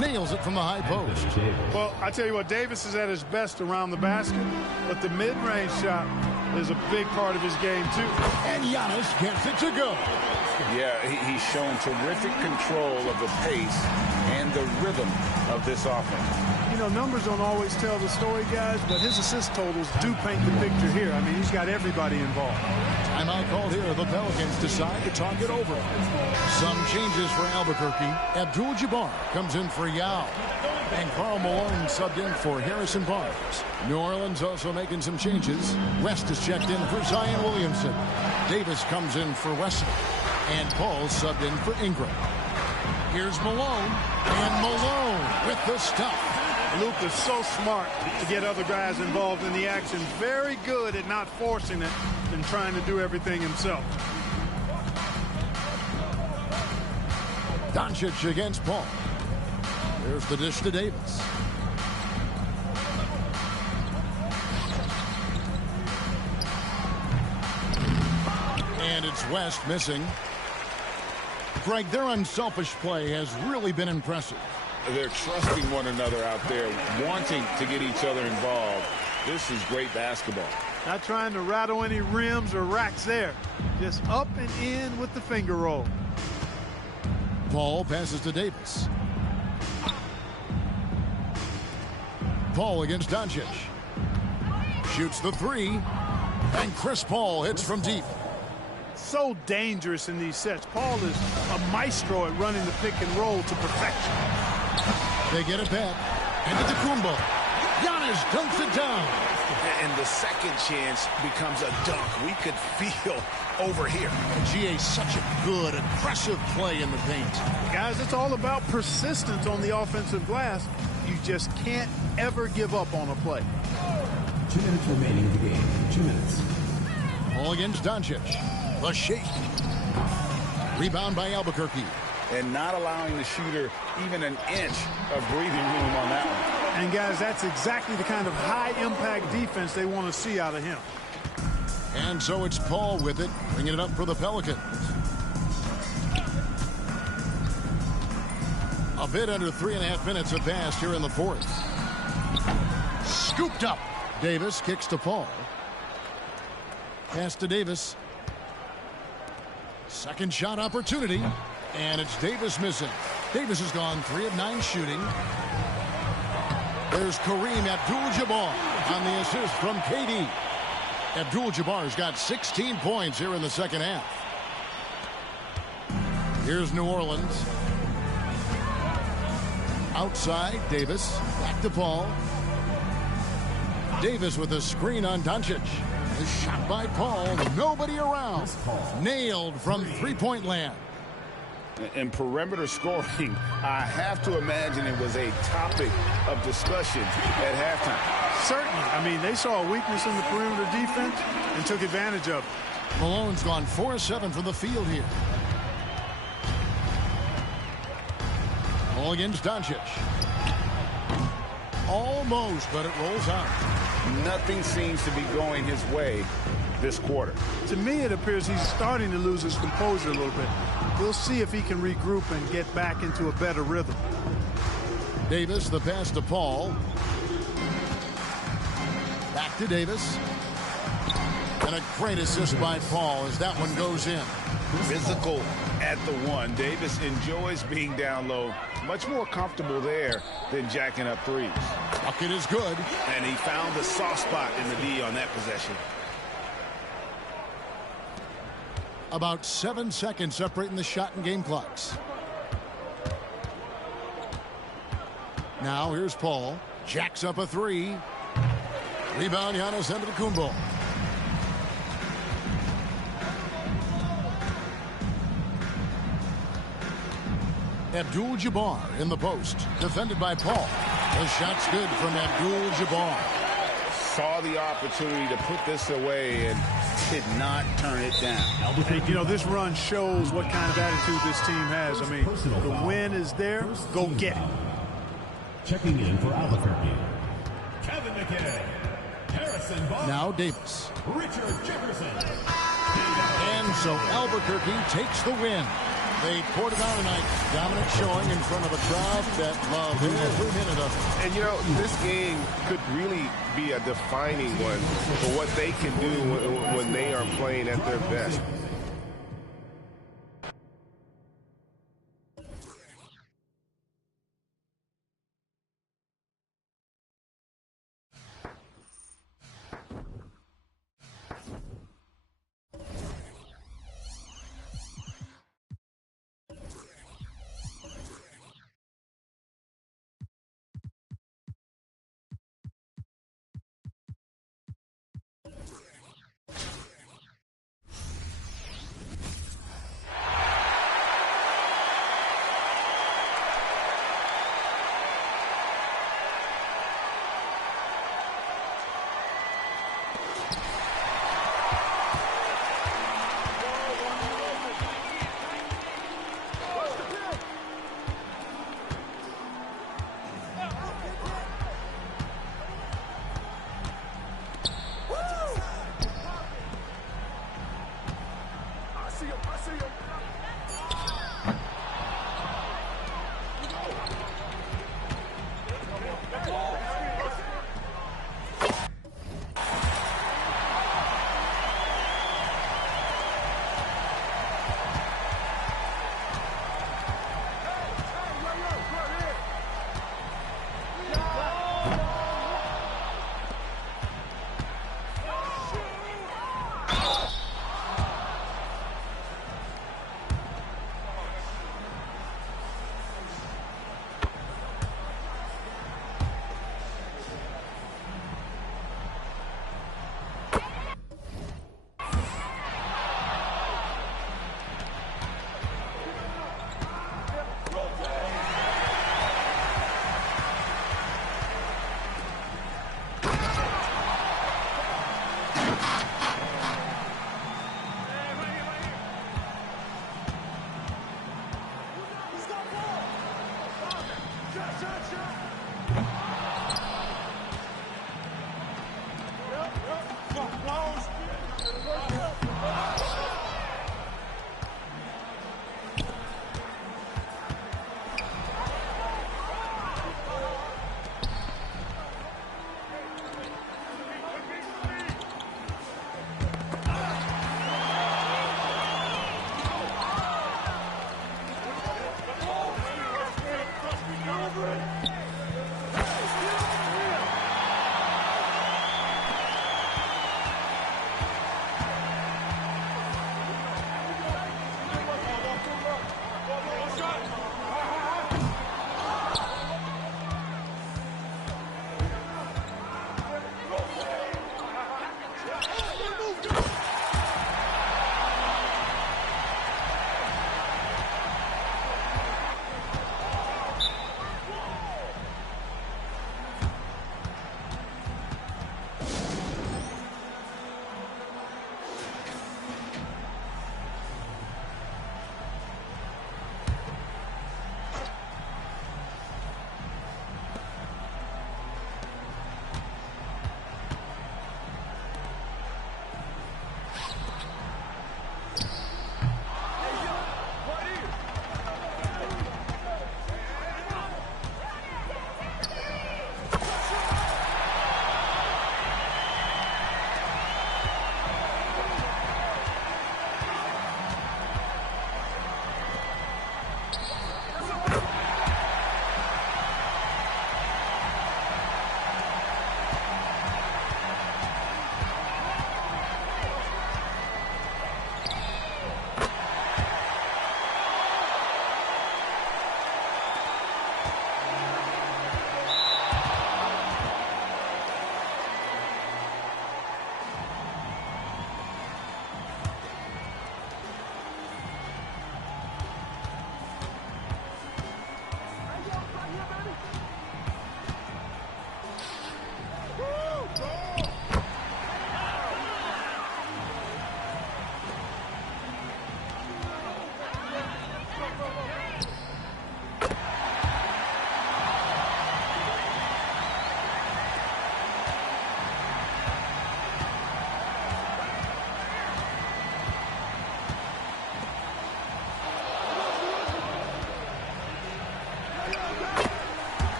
Nails it from the high post. Well, I tell you what, Davis is at his best around the basket, but the mid-range shot is a big part of his game, too. And Giannis gets it to go. Yeah, he's shown terrific control of the pace and the rhythm of this offense. You know, numbers don't always tell the story, guys, but his assist totals do paint the picture here. I mean, he's got everybody involved. Timeout called here. The Pelicans decide to talk it over. Some changes for Albuquerque. Abdul-Jabbar comes in for Yao. And Karl Malone subbed in for Harrison Barnes. New Orleans also making some changes. West is checked in for Zion Williamson. Davis comes in for Wesley. And Paul subbed in for Ingram. Here's Malone. And Malone with the stuff. Luke is so smart to get other guys involved in the action. Very good at not forcing it and trying to do everything himself. Doncic against Paul. There's the dish to Davis. And it's West missing. Greg, their unselfish play has really been impressive. They're trusting one another out there, wanting to get each other involved. This is great basketball. Not trying to rattle any rims or racks there. Just up and in with the finger roll. Paul passes to Davis. Paul against Doncic. Shoots the 3. And Chris Paul hits from deep. so dangerous in these sets. Paul is a maestro at running the pick and roll to perfection. They get it back. And to Kumbo. Giannis dunks it down. And the second chance becomes a dunk. We could feel over here. GA, such a good, aggressive play in the paint. Guys, it's all about persistence on the offensive glass. You just can't ever give up on a play. 2 minutes remaining in the game. 2 minutes. Ball against Doncic. The shake. Rebound by Albuquerque. And not allowing the shooter even an inch of breathing room on that one. And guys, that's exactly the kind of high-impact defense they want to see out of him. And so it's Paul with it, bringing it up for the Pelicans. A bit under 3.5 minutes have passed here in the fourth. Scooped up. Davis kicks to Paul. Pass to Davis. Second shot opportunity. And it's Davis missing. Davis has gone 3 of 9 shooting. There's Kareem Abdul-Jabbar on the assist from KD. Abdul-Jabbar's got 16 points here in the second half. Here's New Orleans. Outside, Davis. Back to Paul. Davis with a screen on Doncic. A shot by Paul. Nobody around. Nailed from three-point land. In perimeter scoring, I have to imagine it was a topic of discussion at halftime. Certainly. I mean, they saw a weakness in the perimeter defense and took advantage of it. Malone's gone 4-7 from the field here. Ball against Doncic. Almost, but it rolls out. Nothing seems to be going his way this quarter. To me, it appears he's starting to lose his composure a little bit. We'll see if he can regroup and get back into a better rhythm. Davis, the pass to Paul. Back to Davis. And a great assist by Paul as that one goes in. Physical at the one. Davis enjoys being down low. Much more comfortable there than jacking up threes. Bucket is good. And he found the soft spot in the D on that possession. About 7 seconds separating the shot and game clocks. Now here's Paul. Jacks up a three. Rebound, Giannis Antetokounmpo. Abdul-Jabbar in the post. Defended by Paul. The shot's good from Abdul-Jabbar. Saw the opportunity to put this away and did not turn it down. And, you know, this run shows what kind of attitude this team has. I mean, the win is there. Go get it. Checking in for Albuquerque, Kevin McKay. Harrison Barnes. Now Davis. Richard Jefferson. And so Albuquerque takes the win. They poured it out tonight. Dominant showing in front of a crowd that loved every minute of it. And, you know, this game could really be a defining one for what they can do when they are playing at their best.